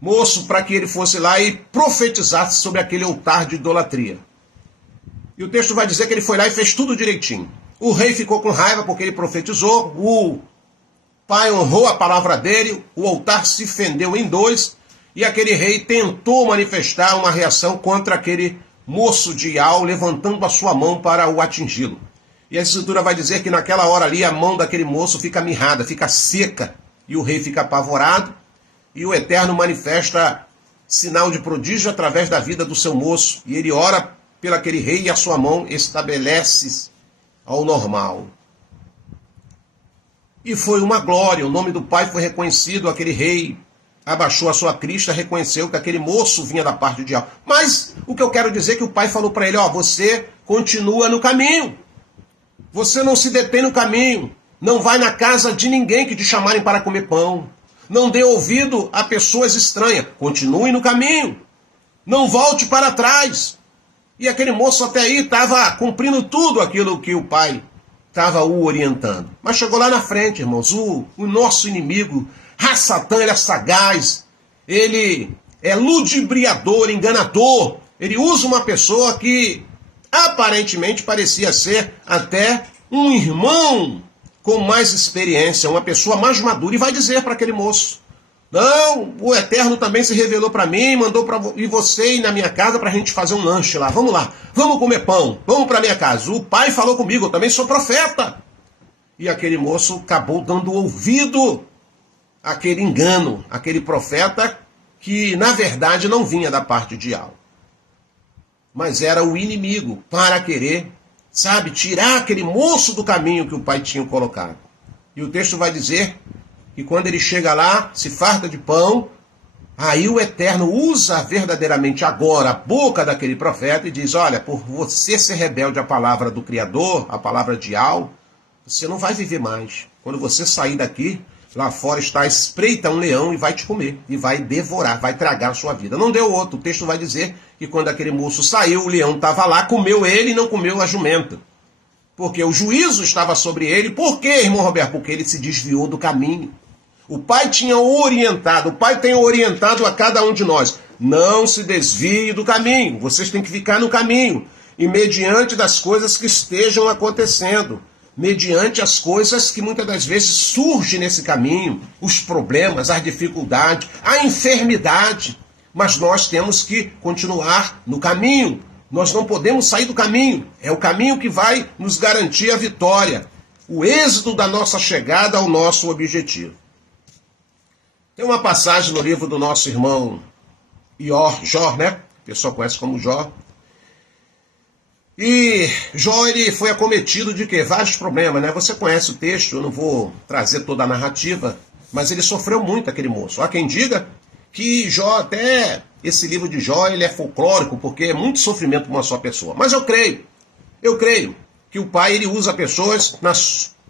moço para que ele fosse lá e profetizasse sobre aquele altar de idolatria. E o texto vai dizer que ele foi lá e fez tudo direitinho. O rei ficou com raiva porque ele profetizou, o pai honrou a palavra dele, o altar se fendeu em dois, e aquele rei tentou manifestar uma reação contra aquele moço de Yahweh, levantando a sua mão para o atingi-lo. E a Escritura vai dizer que naquela hora ali a mão daquele moço fica mirrada, fica seca, e o rei fica apavorado, e o Eterno manifesta sinal de prodígio através da vida do seu moço, e ele ora pelo aquele rei e a sua mão estabelece ao normal. E foi uma glória, o nome do pai foi reconhecido, aquele rei abaixou a sua crista, reconheceu que aquele moço vinha da parte de Yahweh. Mas o que eu quero dizer é que o pai falou para ele, você continua no caminho, você não se detém no caminho, não vai na casa de ninguém que te chamarem para comer pão, não dê ouvido a pessoas estranhas, continue no caminho, não volte para trás. E aquele moço até aí estava cumprindo tudo aquilo que o pai estava o orientando. Mas chegou lá na frente, irmãos, o nosso inimigo, Satã, ele é sagaz, ele é ludibriador, enganador. Ele usa uma pessoa que aparentemente parecia ser até um irmão com mais experiência, uma pessoa mais madura, e vai dizer para aquele moço, não, o Eterno também se revelou para mim, mandou para você ir na minha casa para a gente fazer um lanche lá. Vamos lá, vamos comer pão, vamos para minha casa. O pai falou comigo, eu também sou profeta. E aquele moço acabou dando ouvido àquele engano, aquele profeta que na verdade não vinha da parte de Yahweh, mas era o inimigo para querer, tirar aquele moço do caminho que o pai tinha colocado. E o texto vai dizer que quando ele chega lá, se farta de pão, aí o Eterno usa verdadeiramente agora a boca daquele profeta e diz, olha, por você ser rebelde à palavra do Criador, à palavra de Yahweh, você não vai viver mais. Quando você sair daqui, Lá fora está à espreita um leão e vai te comer, e vai devorar, vai tragar a sua vida. Não deu outro. O texto vai dizer que quando aquele moço saiu, o leão estava lá, comeu ele e não comeu a jumenta. Porque o juízo estava sobre ele. Por quê, irmão Roberto? Porque ele se desviou do caminho. O Pai tinha orientado, o Pai tem orientado a cada um de nós. Não se desvie do caminho, vocês têm que ficar no caminho. E mediante das coisas que estejam acontecendo. Mediante as coisas que muitas das vezes surgem nesse caminho. Os problemas, as dificuldades, a enfermidade. Mas nós temos que continuar no caminho. Nós não podemos sair do caminho. É o caminho que vai nos garantir a vitória. O êxito da nossa chegada ao nosso objetivo. Tem uma passagem no livro do nosso irmão Jó, né? O pessoal conhece como Jó. E Jó, ele foi acometido de quê? Vários problemas, né? Você conhece o texto, eu não vou trazer toda a narrativa, mas ele sofreu muito, aquele moço. Há quem diga que Jó, até esse livro de Jó, ele é folclórico, porque é muito sofrimento para uma só pessoa. Mas eu creio que o Pai, ele usa pessoas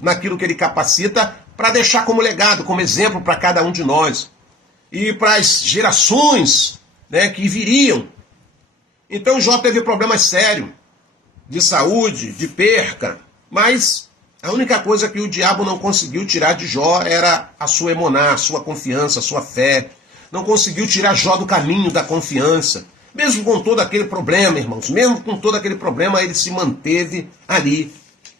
naquilo que ele capacita para deixar como legado, como exemplo para cada um de nós. E para as gerações, né, que viriam. Então Jó teve problemas sérios, de saúde, de perca, mas a única coisa que o diabo não conseguiu tirar de Jó era a sua emuná, a sua confiança, a sua fé. Não conseguiu tirar Jó do caminho da confiança. Mesmo com todo aquele problema, irmãos, mesmo com todo aquele problema, ele se manteve ali.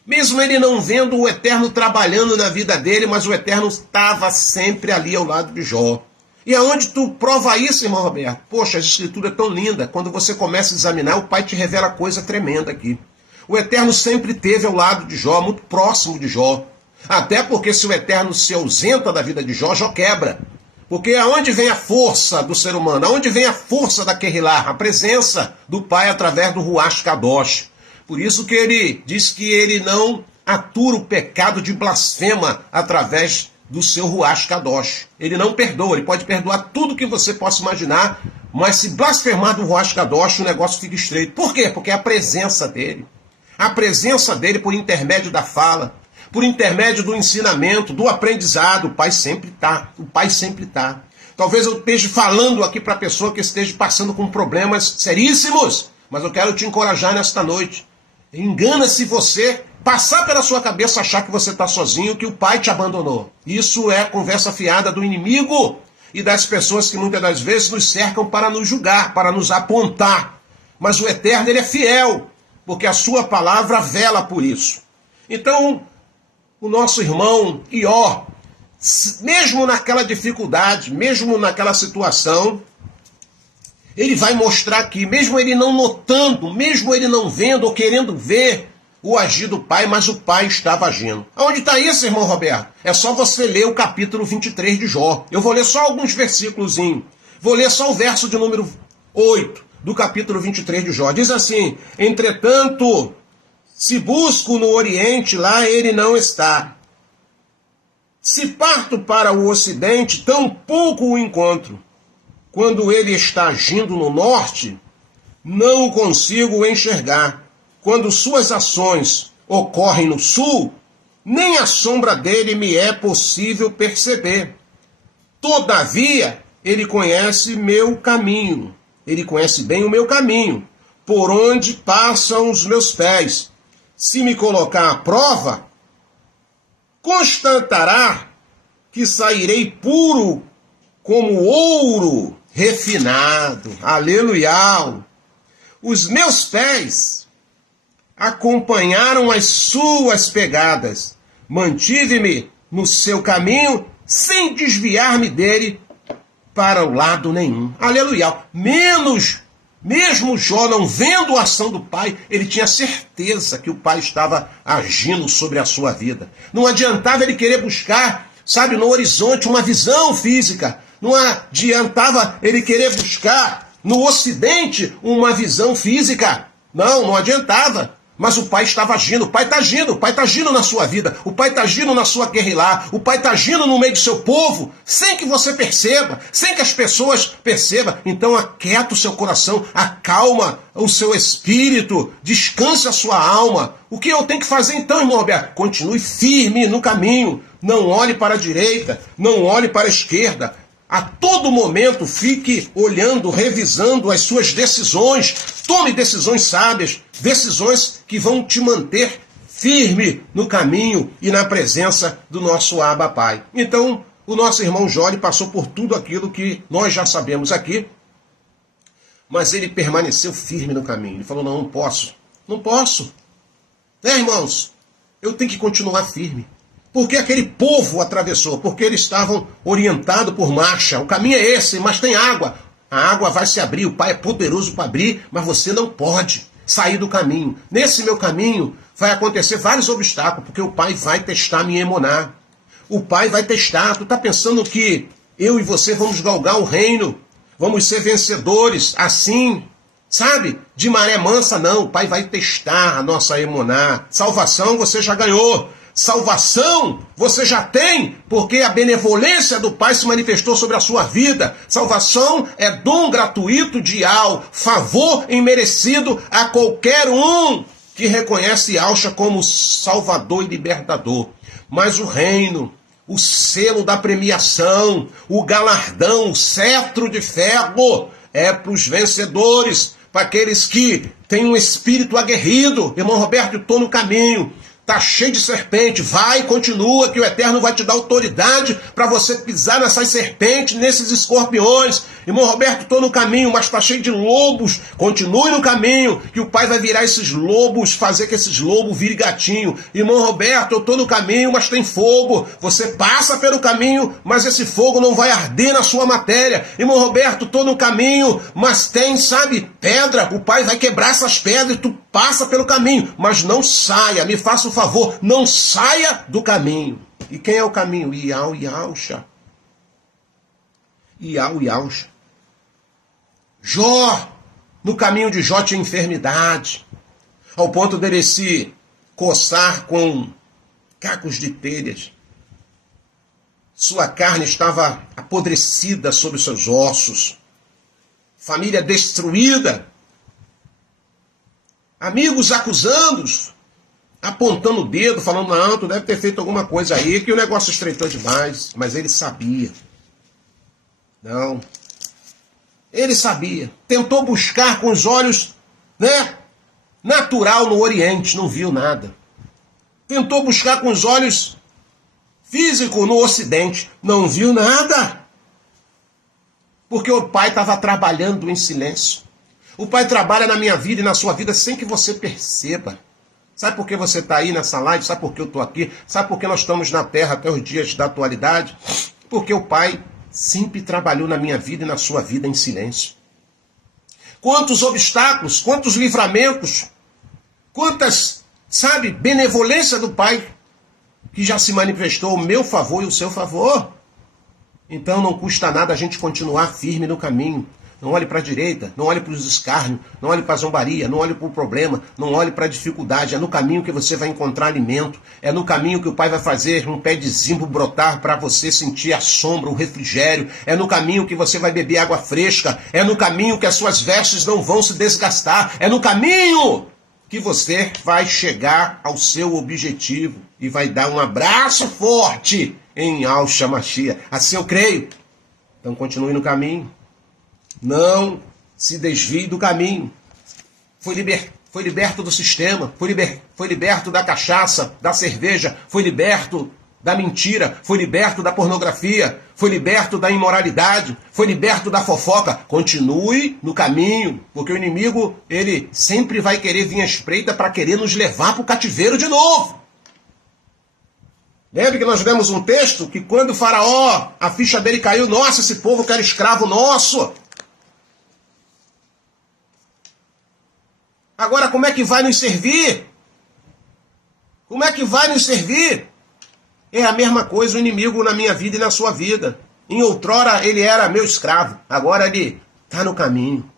Mesmo ele não vendo o Eterno trabalhando na vida dele, mas o Eterno estava sempre ali ao lado de Jó. E aonde tu prova isso, irmão Roberto? Poxa, a escritura é tão linda. Quando você começa a examinar, o Pai te revela coisa tremenda aqui. O Eterno sempre esteve ao lado de Jó, muito próximo de Jó. Até porque se o Eterno se ausenta da vida de Jó, Jó quebra. Porque aonde vem a força do ser humano? Aonde vem a força da Kehillah? A presença do Pai através do Ruach Kadosh. Por isso que ele diz que ele não atura o pecado de blasfema através do seu Ruach Kadosh. Ele não perdoa, ele pode perdoar tudo que você possa imaginar, mas se blasfemar do Ruach Kadosh, o negócio fica estreito. Por quê? Porque é a presença dele. A presença dele por intermédio da fala, por intermédio do ensinamento, do aprendizado. O Pai sempre está. O Pai sempre está. Talvez eu esteja falando aqui para a pessoa que esteja passando com problemas seríssimos, mas eu quero te encorajar nesta noite. Engana-se você passar pela sua cabeça achar que você está sozinho, que o Pai te abandonou. Isso é conversa fiada do inimigo e das pessoas que muitas das vezes nos cercam para nos julgar, para nos apontar. Mas o Eterno, ele é fiel, porque a sua palavra vela por isso. Então, o nosso irmão Jó, mesmo naquela dificuldade, mesmo naquela situação, ele vai mostrar aqui, mesmo ele não notando, mesmo ele não vendo ou querendo ver o agir do Pai, mas o Pai estava agindo. Aonde está isso, irmão Roberto? É só você ler o capítulo 23 de Jó. Eu vou ler só alguns versículos. Vou ler só o verso de número 8 do capítulo 23 de Jó. Diz assim: entretanto, se busco no Oriente, lá ele não está. Se parto para o Ocidente, tampouco o encontro. Quando ele está agindo no Norte, não o consigo enxergar. Quando suas ações ocorrem no Sul, nem a sombra dele me é possível perceber. Todavia, ele conhece meu caminho. Ele conhece bem o meu caminho, por onde passam os meus pés. Se me colocar à prova, constatará que sairei puro como ouro refinado. Aleluia! Os meus pés acompanharam as suas pegadas. Mantive-me no seu caminho sem desviar-me dele para o lado nenhum. Aleluia! Mesmo Jó não vendo a ação do Pai, ele tinha certeza que o Pai estava agindo sobre a sua vida. Não adiantava ele querer buscar, sabe, no horizonte uma visão física. Não adiantava ele querer buscar no Ocidente uma visão física. Não adiantava. Mas o Pai estava agindo, o Pai está agindo, o Pai está agindo na sua vida, o Pai está agindo na sua guerrilha, o Pai está agindo no meio do seu povo, sem que você perceba, sem que as pessoas percebam. Então aquieta o seu coração, acalma o seu espírito, descanse a sua alma. O que eu tenho que fazer então, irmão Roberto? Continue firme no caminho, não olhe para a direita, não olhe para a esquerda. A todo momento fique olhando, revisando as suas decisões. Tome decisões sábias, decisões que vão te manter firme no caminho e na presença do nosso Abba Pai. Então, o nosso irmão Jó passou por tudo aquilo que nós já sabemos aqui, mas ele permaneceu firme no caminho. Ele falou, não posso. Irmãos, eu tenho que continuar firme. Porque aquele povo atravessou, porque eles estavam orientados por marcha. O caminho é esse, mas tem água. A água vai se abrir, o Pai é poderoso para abrir, mas você não pode sair do caminho. Nesse meu caminho vai acontecer vários obstáculos, porque o Pai vai testar minha emuná. O Pai vai testar. Tu está pensando que eu e você vamos galgar o reino? Vamos ser vencedores assim? Sabe? De maré mansa, não. O Pai vai testar a nossa emuná. Salvação você já ganhou. Salvação você já tem, porque a benevolência do Pai se manifestou sobre a sua vida. Salvação é dom gratuito de Al, favor imerecido a qualquer um que reconhece Yahshua como Salvador e Libertador. Mas o reino, o selo da premiação, o galardão, o cetro de ferro é para os vencedores, para aqueles que têm um espírito aguerrido. Irmão Roberto, eu estou no caminho. Está cheio de serpente, vai, continua, que o Eterno vai te dar autoridade para você pisar nessas serpentes, nesses escorpiões. Irmão Roberto, estou no caminho, mas está cheio de lobos. Continue no caminho, que o Pai vai virar esses lobos, fazer que esses lobos virem gatinho. Irmão Roberto, eu estou no caminho, mas tem fogo. Você passa pelo caminho, mas esse fogo não vai arder na sua matéria. Irmão Roberto, estou no caminho, mas tem, sabe, pedra. O Pai vai quebrar essas pedras e tu passa pelo caminho, mas não saia, me faça o favor, não saia do caminho. E quem é o caminho? Yahshua. Yahshua. Jó, no caminho de Jó tinha enfermidade, ao ponto dele se coçar com cacos de telhas. Sua carne estava apodrecida sobre os seus ossos. Família destruída. Amigos acusando-os, apontando o dedo, falando, não, tu deve ter feito alguma coisa aí, que o negócio estreitou demais. Mas ele sabia. Não. Ele sabia. Tentou buscar com os olhos, natural no Oriente, não viu nada. Tentou buscar com os olhos físicos no Ocidente, não viu nada. Porque o Pai estava trabalhando em silêncio. O Pai trabalha na minha vida e na sua vida sem que você perceba. Sabe por que você está aí nessa live? Sabe por que eu estou aqui? Sabe por que nós estamos na Terra até os dias da atualidade? Porque o Pai sempre trabalhou na minha vida e na sua vida em silêncio. Quantos obstáculos, quantos livramentos, quantas, benevolência do Pai que já se manifestou ao meu favor e ao seu favor. Então não custa nada a gente continuar firme no caminho. Não olhe para a direita, não olhe para os escárnios, não olhe para a zombaria, não olhe para o problema, não olhe para a dificuldade. É no caminho que você vai encontrar alimento. É no caminho que o Pai vai fazer um pé de zimbo brotar para você sentir a sombra, o refrigério. É no caminho que você vai beber água fresca. É no caminho que as suas vestes não vão se desgastar. É no caminho que você vai chegar ao seu objetivo e vai dar um abraço forte em Yahshua Mashiach. Assim eu creio. Então continue no caminho. Não se desvie do caminho. Foi liberto do sistema, foi liberto da cachaça, da cerveja, foi liberto da mentira, foi liberto da pornografia, foi liberto da imoralidade, foi liberto da fofoca. Continue no caminho, porque o inimigo, ele sempre vai querer vir à espreita para querer nos levar para o cativeiro de novo. Lembre que nós lemos um texto que quando o faraó, a ficha dele caiu, nossa, esse povo quer escravo nosso. Agora, como é que vai nos servir? Como é que vai nos servir? É a mesma coisa o inimigo na minha vida e na sua vida. Em outrora ele era meu escravo, agora ele está no caminho.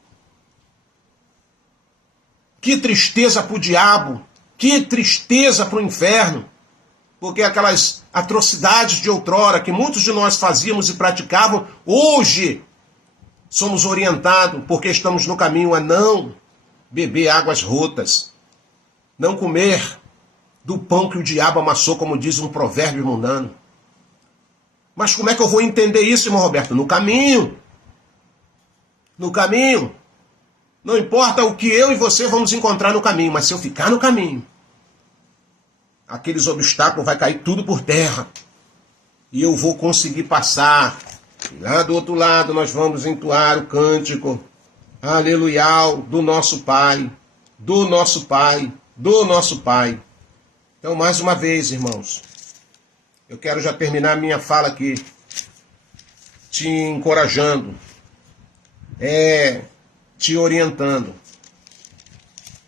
Que tristeza para o diabo Que tristeza para o inferno, porque aquelas atrocidades de outrora que muitos de nós fazíamos e praticavam, hoje somos orientados, porque estamos no caminho a não beber águas rotas, não comer do pão que o diabo amassou, como diz um provérbio mundano. Mas como é que eu vou entender isso, irmão Roberto? No caminho. No caminho. Não importa o que eu e você vamos encontrar no caminho, mas se eu ficar no caminho, aqueles obstáculos vai cair tudo por terra. E eu vou conseguir passar. E lá do outro lado nós vamos entoar o cântico aleluial do nosso Pai, do nosso Pai, do nosso Pai. Então, mais uma vez, irmãos, eu quero já terminar minha fala aqui, te encorajando, te orientando,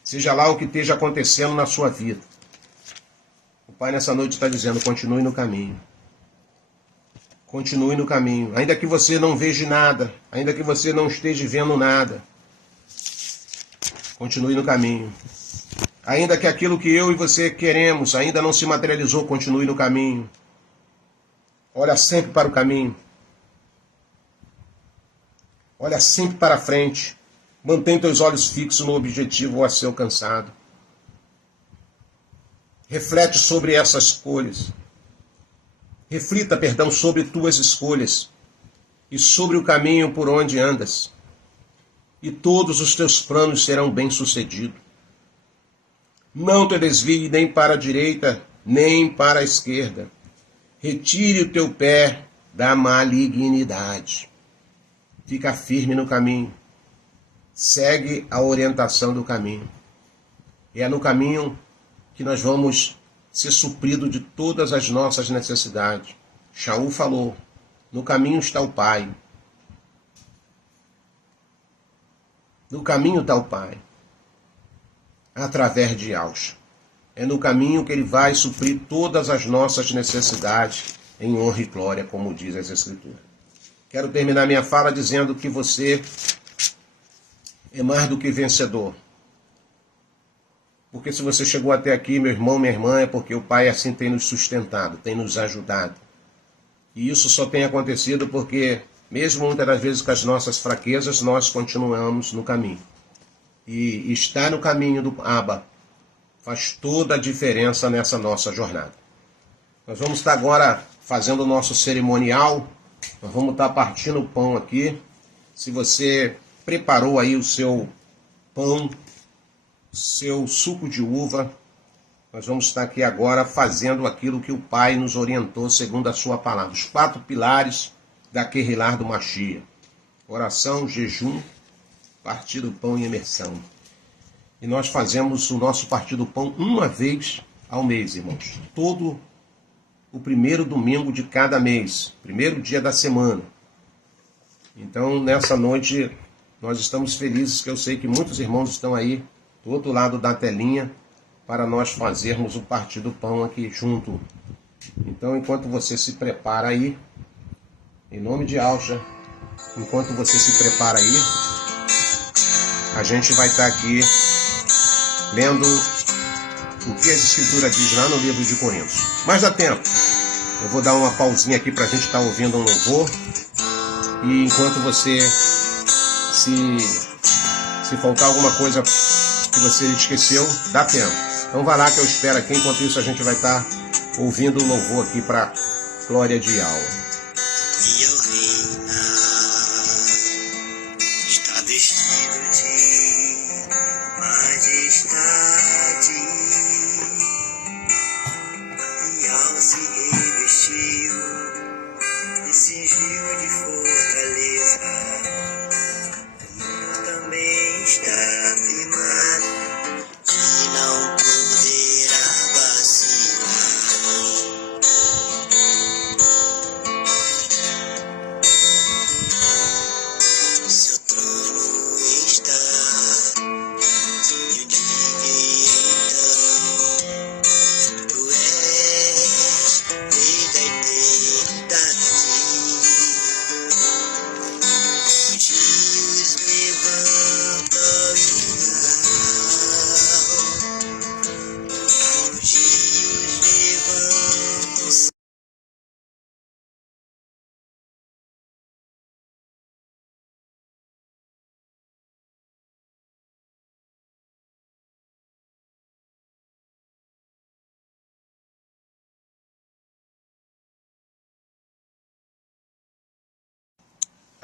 seja lá o que esteja acontecendo na sua vida. O Pai nessa noite está dizendo, continue no caminho. Continue no caminho. Ainda que você não veja nada, ainda que você não esteja vendo nada, continue no caminho. Ainda que aquilo que eu e você queremos ainda não se materializou, continue no caminho. Olha sempre para o caminho. Olha sempre para frente. Mantém teus olhos fixos no objetivo a ser alcançado. Reflete sobre essas escolhas. Reflita, sobre tuas escolhas e sobre o caminho por onde andas. E todos os teus planos serão bem-sucedidos. Não te desvie nem para a direita, nem para a esquerda. Retire o teu pé da malignidade. Fica firme no caminho. Segue a orientação do caminho. É no caminho que nós vamos ser supridos de todas as nossas necessidades. Shaul falou, no caminho está o Pai. No caminho está o Pai. Através de Yahshua. É no caminho que ele vai suprir todas as nossas necessidades em honra e glória, como diz as Escrituras. Quero terminar minha fala dizendo que você é mais do que vencedor. Porque se você chegou até aqui, meu irmão, minha irmã, é porque o Pai assim tem nos sustentado, tem nos ajudado. E isso só tem acontecido porque, mesmo muitas das vezes com as nossas fraquezas, nós continuamos no caminho. E estar no caminho do Abba faz toda a diferença nessa nossa jornada. Nós vamos estar agora fazendo o nosso cerimonial. Nós vamos estar partindo o pão aqui. Se você preparou aí o seu pão, seu suco de uva, nós vamos estar aqui agora fazendo aquilo que o Pai nos orientou segundo a sua palavra. Os 4 pilares da Querrilá do Machia. Oração, jejum, partir do pão e imersão. E nós fazemos o nosso partir do pão uma vez ao mês, irmãos. Todo o primeiro domingo de cada mês. Primeiro dia da semana. Então, nessa noite, nós estamos felizes que eu sei que muitos irmãos estão aí do outro lado da telinha para nós fazermos o partir do pão aqui junto. Então, enquanto você se prepara aí, em nome de Yahshua, enquanto você se prepara aí, a gente vai estar aqui lendo o que as Escrituras diz lá no livro de Coríntios. Mas dá tempo. Eu vou dar uma pausinha aqui para a gente estar ouvindo um louvor. E enquanto você, se faltar alguma coisa que você esqueceu, dá tempo. Então vai lá que eu espero aqui. Enquanto isso a gente vai estar ouvindo o louvor aqui para glória de Yahweh.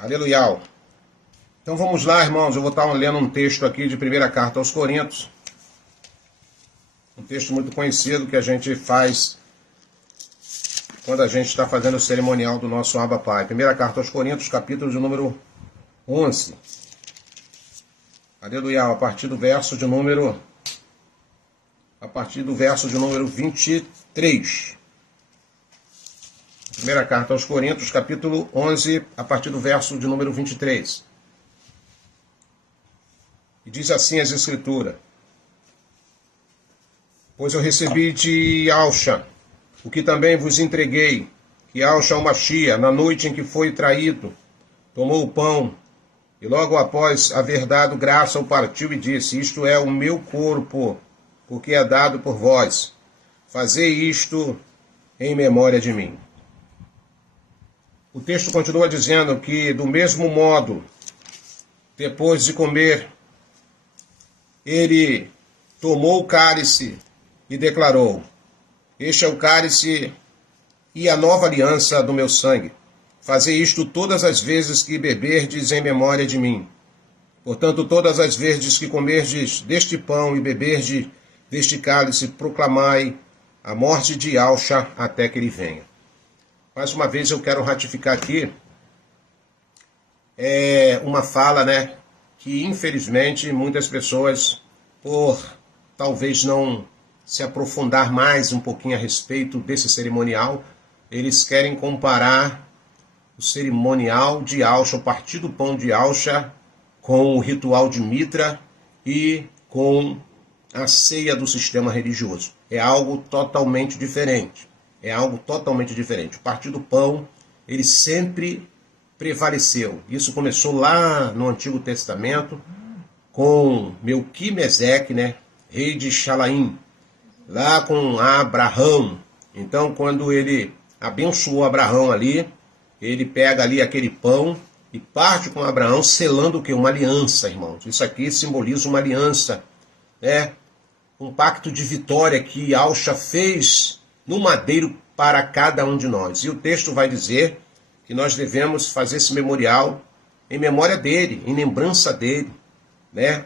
Aleluia. Então vamos lá, irmãos. Eu vou estar lendo um texto aqui de primeira carta aos Coríntios. Um texto muito conhecido que a gente faz quando a gente está fazendo o cerimonial do nosso Abba Pai. Primeira carta aos Coríntios, capítulo de número 11. Aleluia. A partir do verso de número 23. Primeira carta aos Coríntios, capítulo 11, a partir do verso de número 23. E diz assim as Escrituras: Pois eu recebi de Alcha o que também vos entreguei, que Alcha o Machia, na noite em que foi traído, tomou o pão, e logo após haver dado graça, o partiu e disse: Isto é o meu corpo, porque é dado por vós. Fazei isto em memória de mim. O texto continua dizendo que, do mesmo modo, depois de comer, ele tomou o cálice e declarou: Este é o cálice e a nova aliança do meu sangue. Fazei isto todas as vezes que beberdes em memória de mim. Portanto, todas as vezes que comerdes deste pão e beberdes deste cálice, proclamai a morte de Alcha até que ele venha. Mais uma vez eu quero ratificar aqui uma fala, que infelizmente muitas pessoas, por talvez não se aprofundar mais um pouquinho a respeito desse cerimonial, eles querem comparar o cerimonial de Alcha, o partir do pão de Alcha, com o ritual de Mitra e com a ceia do sistema religioso. É algo totalmente diferente. O partir do pão, ele sempre prevaleceu. Isso começou lá no Antigo Testamento, com Melquisedeque, rei de Xalaim, lá com Abraão. Então, quando ele abençoou Abraão ali, ele pega ali aquele pão e parte com Abraão, selando o quê? Uma aliança, irmãos. Isso aqui simboliza uma aliança, um pacto de vitória que Alcha fez no madeiro para cada um de nós. E o texto vai dizer que nós devemos fazer esse memorial em memória dele, em lembrança dele,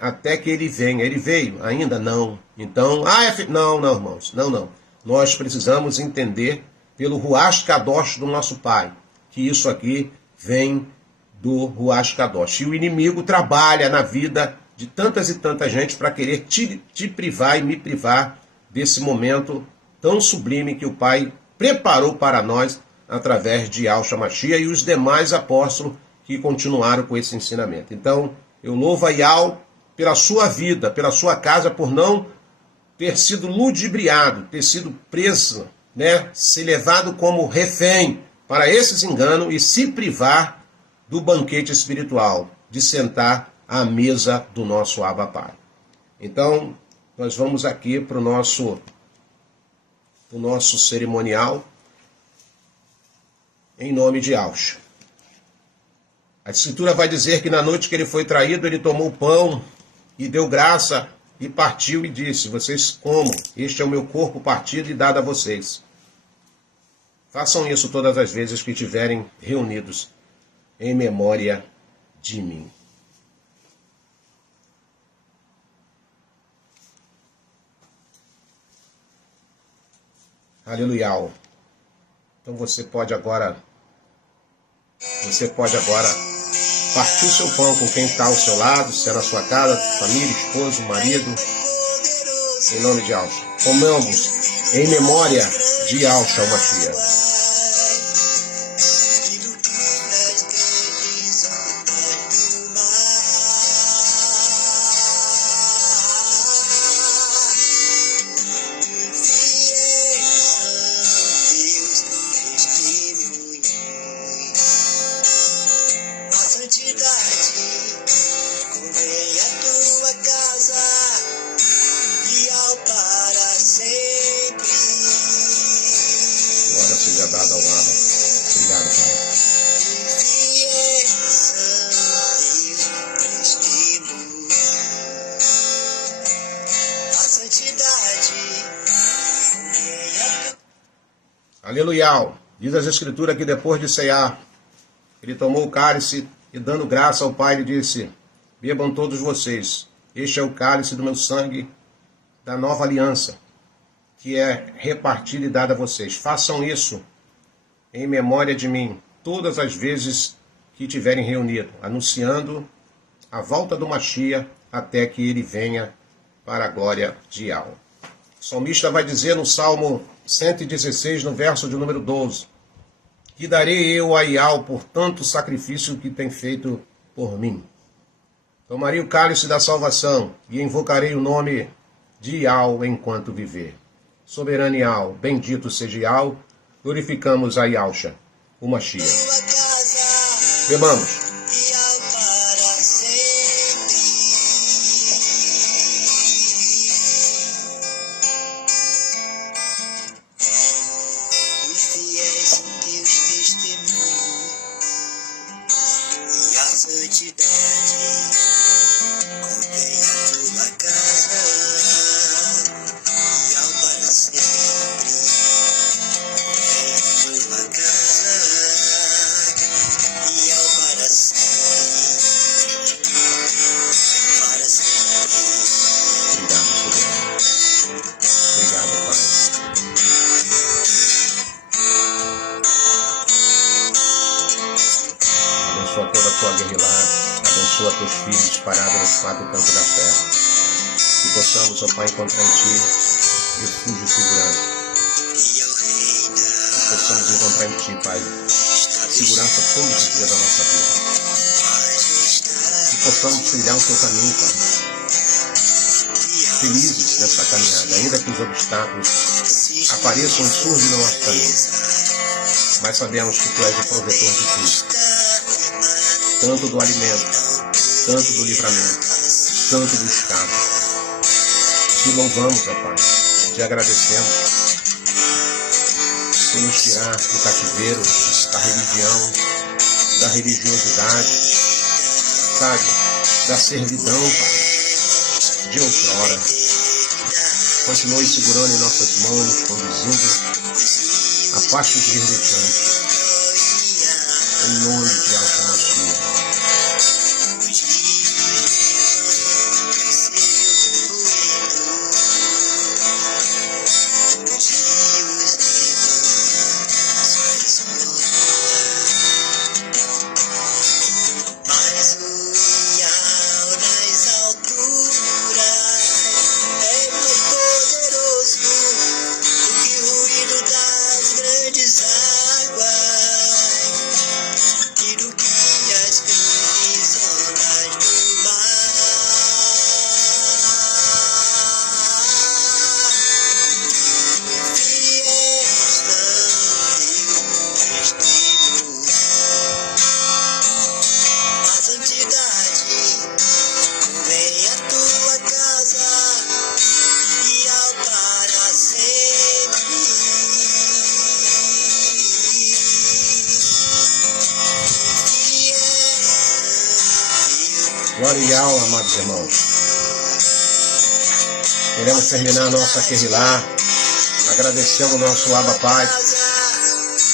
até que ele venha. Ele veio? Ainda não. Então, não, irmãos, não. Nós precisamos entender pelo Ruach Kadosh do nosso Pai, que isso aqui vem do Ruach Kadosh. E o inimigo trabalha na vida de tantas e tanta gente para querer te privar e me privar desse momento tão sublime que o Pai preparou para nós através de Alcha Machia e os demais apóstolos que continuaram com esse ensinamento. Então, eu louvo a Yahweh pela sua vida, pela sua casa, por não ter sido ludibriado, ter sido preso, ser levado como refém para esses enganos e se privar do banquete espiritual, de sentar à mesa do nosso Abba Pai. Então, nós vamos aqui para o nosso cerimonial em nome de Alcha. A Escritura vai dizer que na noite que ele foi traído, ele tomou o pão e deu graça e partiu e disse: Vocês comam, este é o meu corpo partido e dado a vocês. Façam isso todas as vezes que estiverem reunidos em memória de mim. Aleluia. Então você pode agora partir o seu pão com quem está ao seu lado, se é na sua casa, família, esposo, marido, em nome de Alcha. Comamos em memória de Alcha o Machia. Seja dada ao Abba. Obrigado, Pai. Aleluia. Diz as Escrituras que depois de cear, ele tomou o cálice e dando graça ao Pai, ele disse: bebam todos vocês, este é o cálice do meu sangue da nova aliança, que é repartido e dado a vocês. Façam isso em memória de mim, todas as vezes que estiverem reunidos, anunciando a volta do Mashiach até que ele venha para a glória de Yahweh. O salmista vai dizer no Salmo 116, no verso de número 12, que darei eu a Yahweh por tanto sacrifício que tem feito por mim. Tomarei o cálice da salvação e invocarei o nome de Yahweh enquanto viver. Soberano Yahweh, bendito seja Yahweh, glorificamos a Yahusha, o Mashiach. Bebamos. Abençoa toda a tua guerra lá, abençoa teus filhos espalhados nos quatro cantos da terra. Que possamos, ó Pai, encontrar em Ti refúgio e segurança. Que possamos encontrar em Ti, Pai, segurança todos os dias da nossa vida. Que possamos trilhar o Teu caminho, Pai. Felizes nessa caminhada, ainda que os obstáculos apareçam e surjam no nosso caminho. Mas sabemos que Tu és o provedor de tudo. Tanto do alimento, tanto do livramento, tanto do escape. Te louvamos, ó Pai, te agradecemos por nos tirar do cativeiro, da religião, da religiosidade, sabe, da servidão, Pai, de outrora. Continue segurando em nossas mãos, conduzindo a pastos verdejantes. Em nome de Yahshua Mashiach. Glória a Yahweh, amados irmãos. Queremos terminar a nossa Querrilá agradecendo o nosso Abba Pai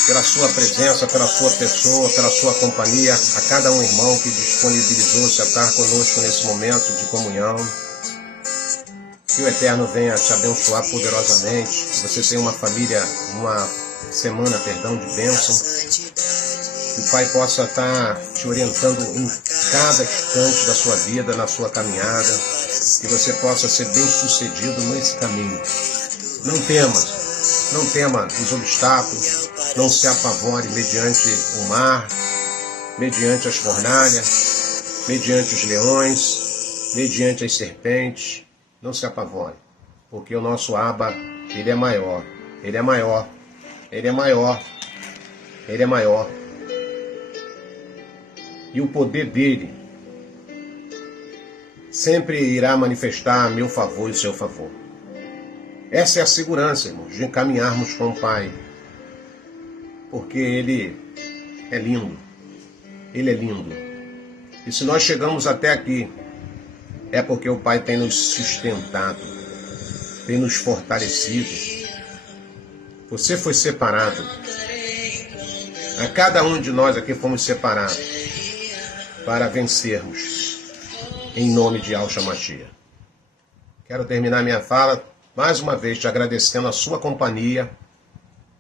pela sua presença, pela sua pessoa, pela sua companhia, a cada um irmão que disponibilizou-se a estar conosco nesse momento de comunhão. Que o Eterno venha te abençoar poderosamente, que você tenha uma semana de bênção. Que o Pai possa estar te orientando em cada instante da sua vida, na sua caminhada, que você possa ser bem sucedido nesse caminho. Não tema os obstáculos, não se apavore mediante o mar, mediante as fornalhas, mediante os leões, mediante as serpentes. Não se apavore, porque o nosso Abba, ele é maior, ele é maior, ele é maior, ele é maior. E o poder dele sempre irá manifestar a meu favor e seu favor. Essa é a segurança, irmãos, de caminharmos com o Pai. Porque ele é lindo. Ele é lindo. E se nós chegamos até aqui, é porque o Pai tem nos sustentado, tem nos fortalecido. Você foi separado. A cada um de nós aqui fomos separados. para vencermos, em nome de Yahshua Mashiach. Quero terminar minha fala, mais uma vez, te agradecendo a sua companhia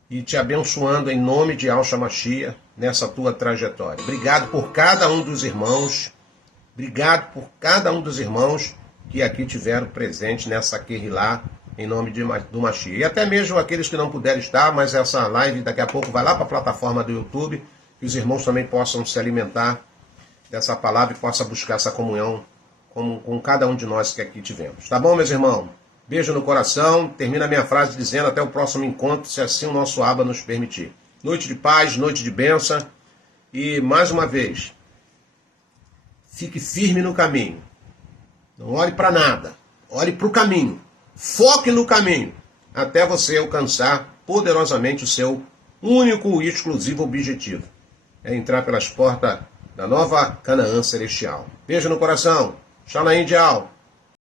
e te abençoando em nome de Yahshua Mashiach nessa tua trajetória. Obrigado por cada um dos irmãos, que aqui tiveram presente nessa Kehilá, em nome do Mashiach. E até mesmo aqueles que não puderam estar, mas essa live daqui a pouco vai lá para a plataforma do YouTube, que os irmãos também possam se alimentar dessa palavra e possam buscar essa comunhão com cada um de nós que aqui tivemos. Tá bom, meus irmãos? Beijo no coração. Termina a minha frase dizendo até o próximo encontro, se assim o nosso Abba nos permitir. Noite de paz, noite de bênção. E, mais uma vez, fique firme no caminho. Não olhe para nada. Olhe para o caminho. Foque no caminho. Até você alcançar poderosamente o seu único e exclusivo objetivo. É entrar pelas portas da nova Canaã Celestial. Beijo no coração. Shalom Indial.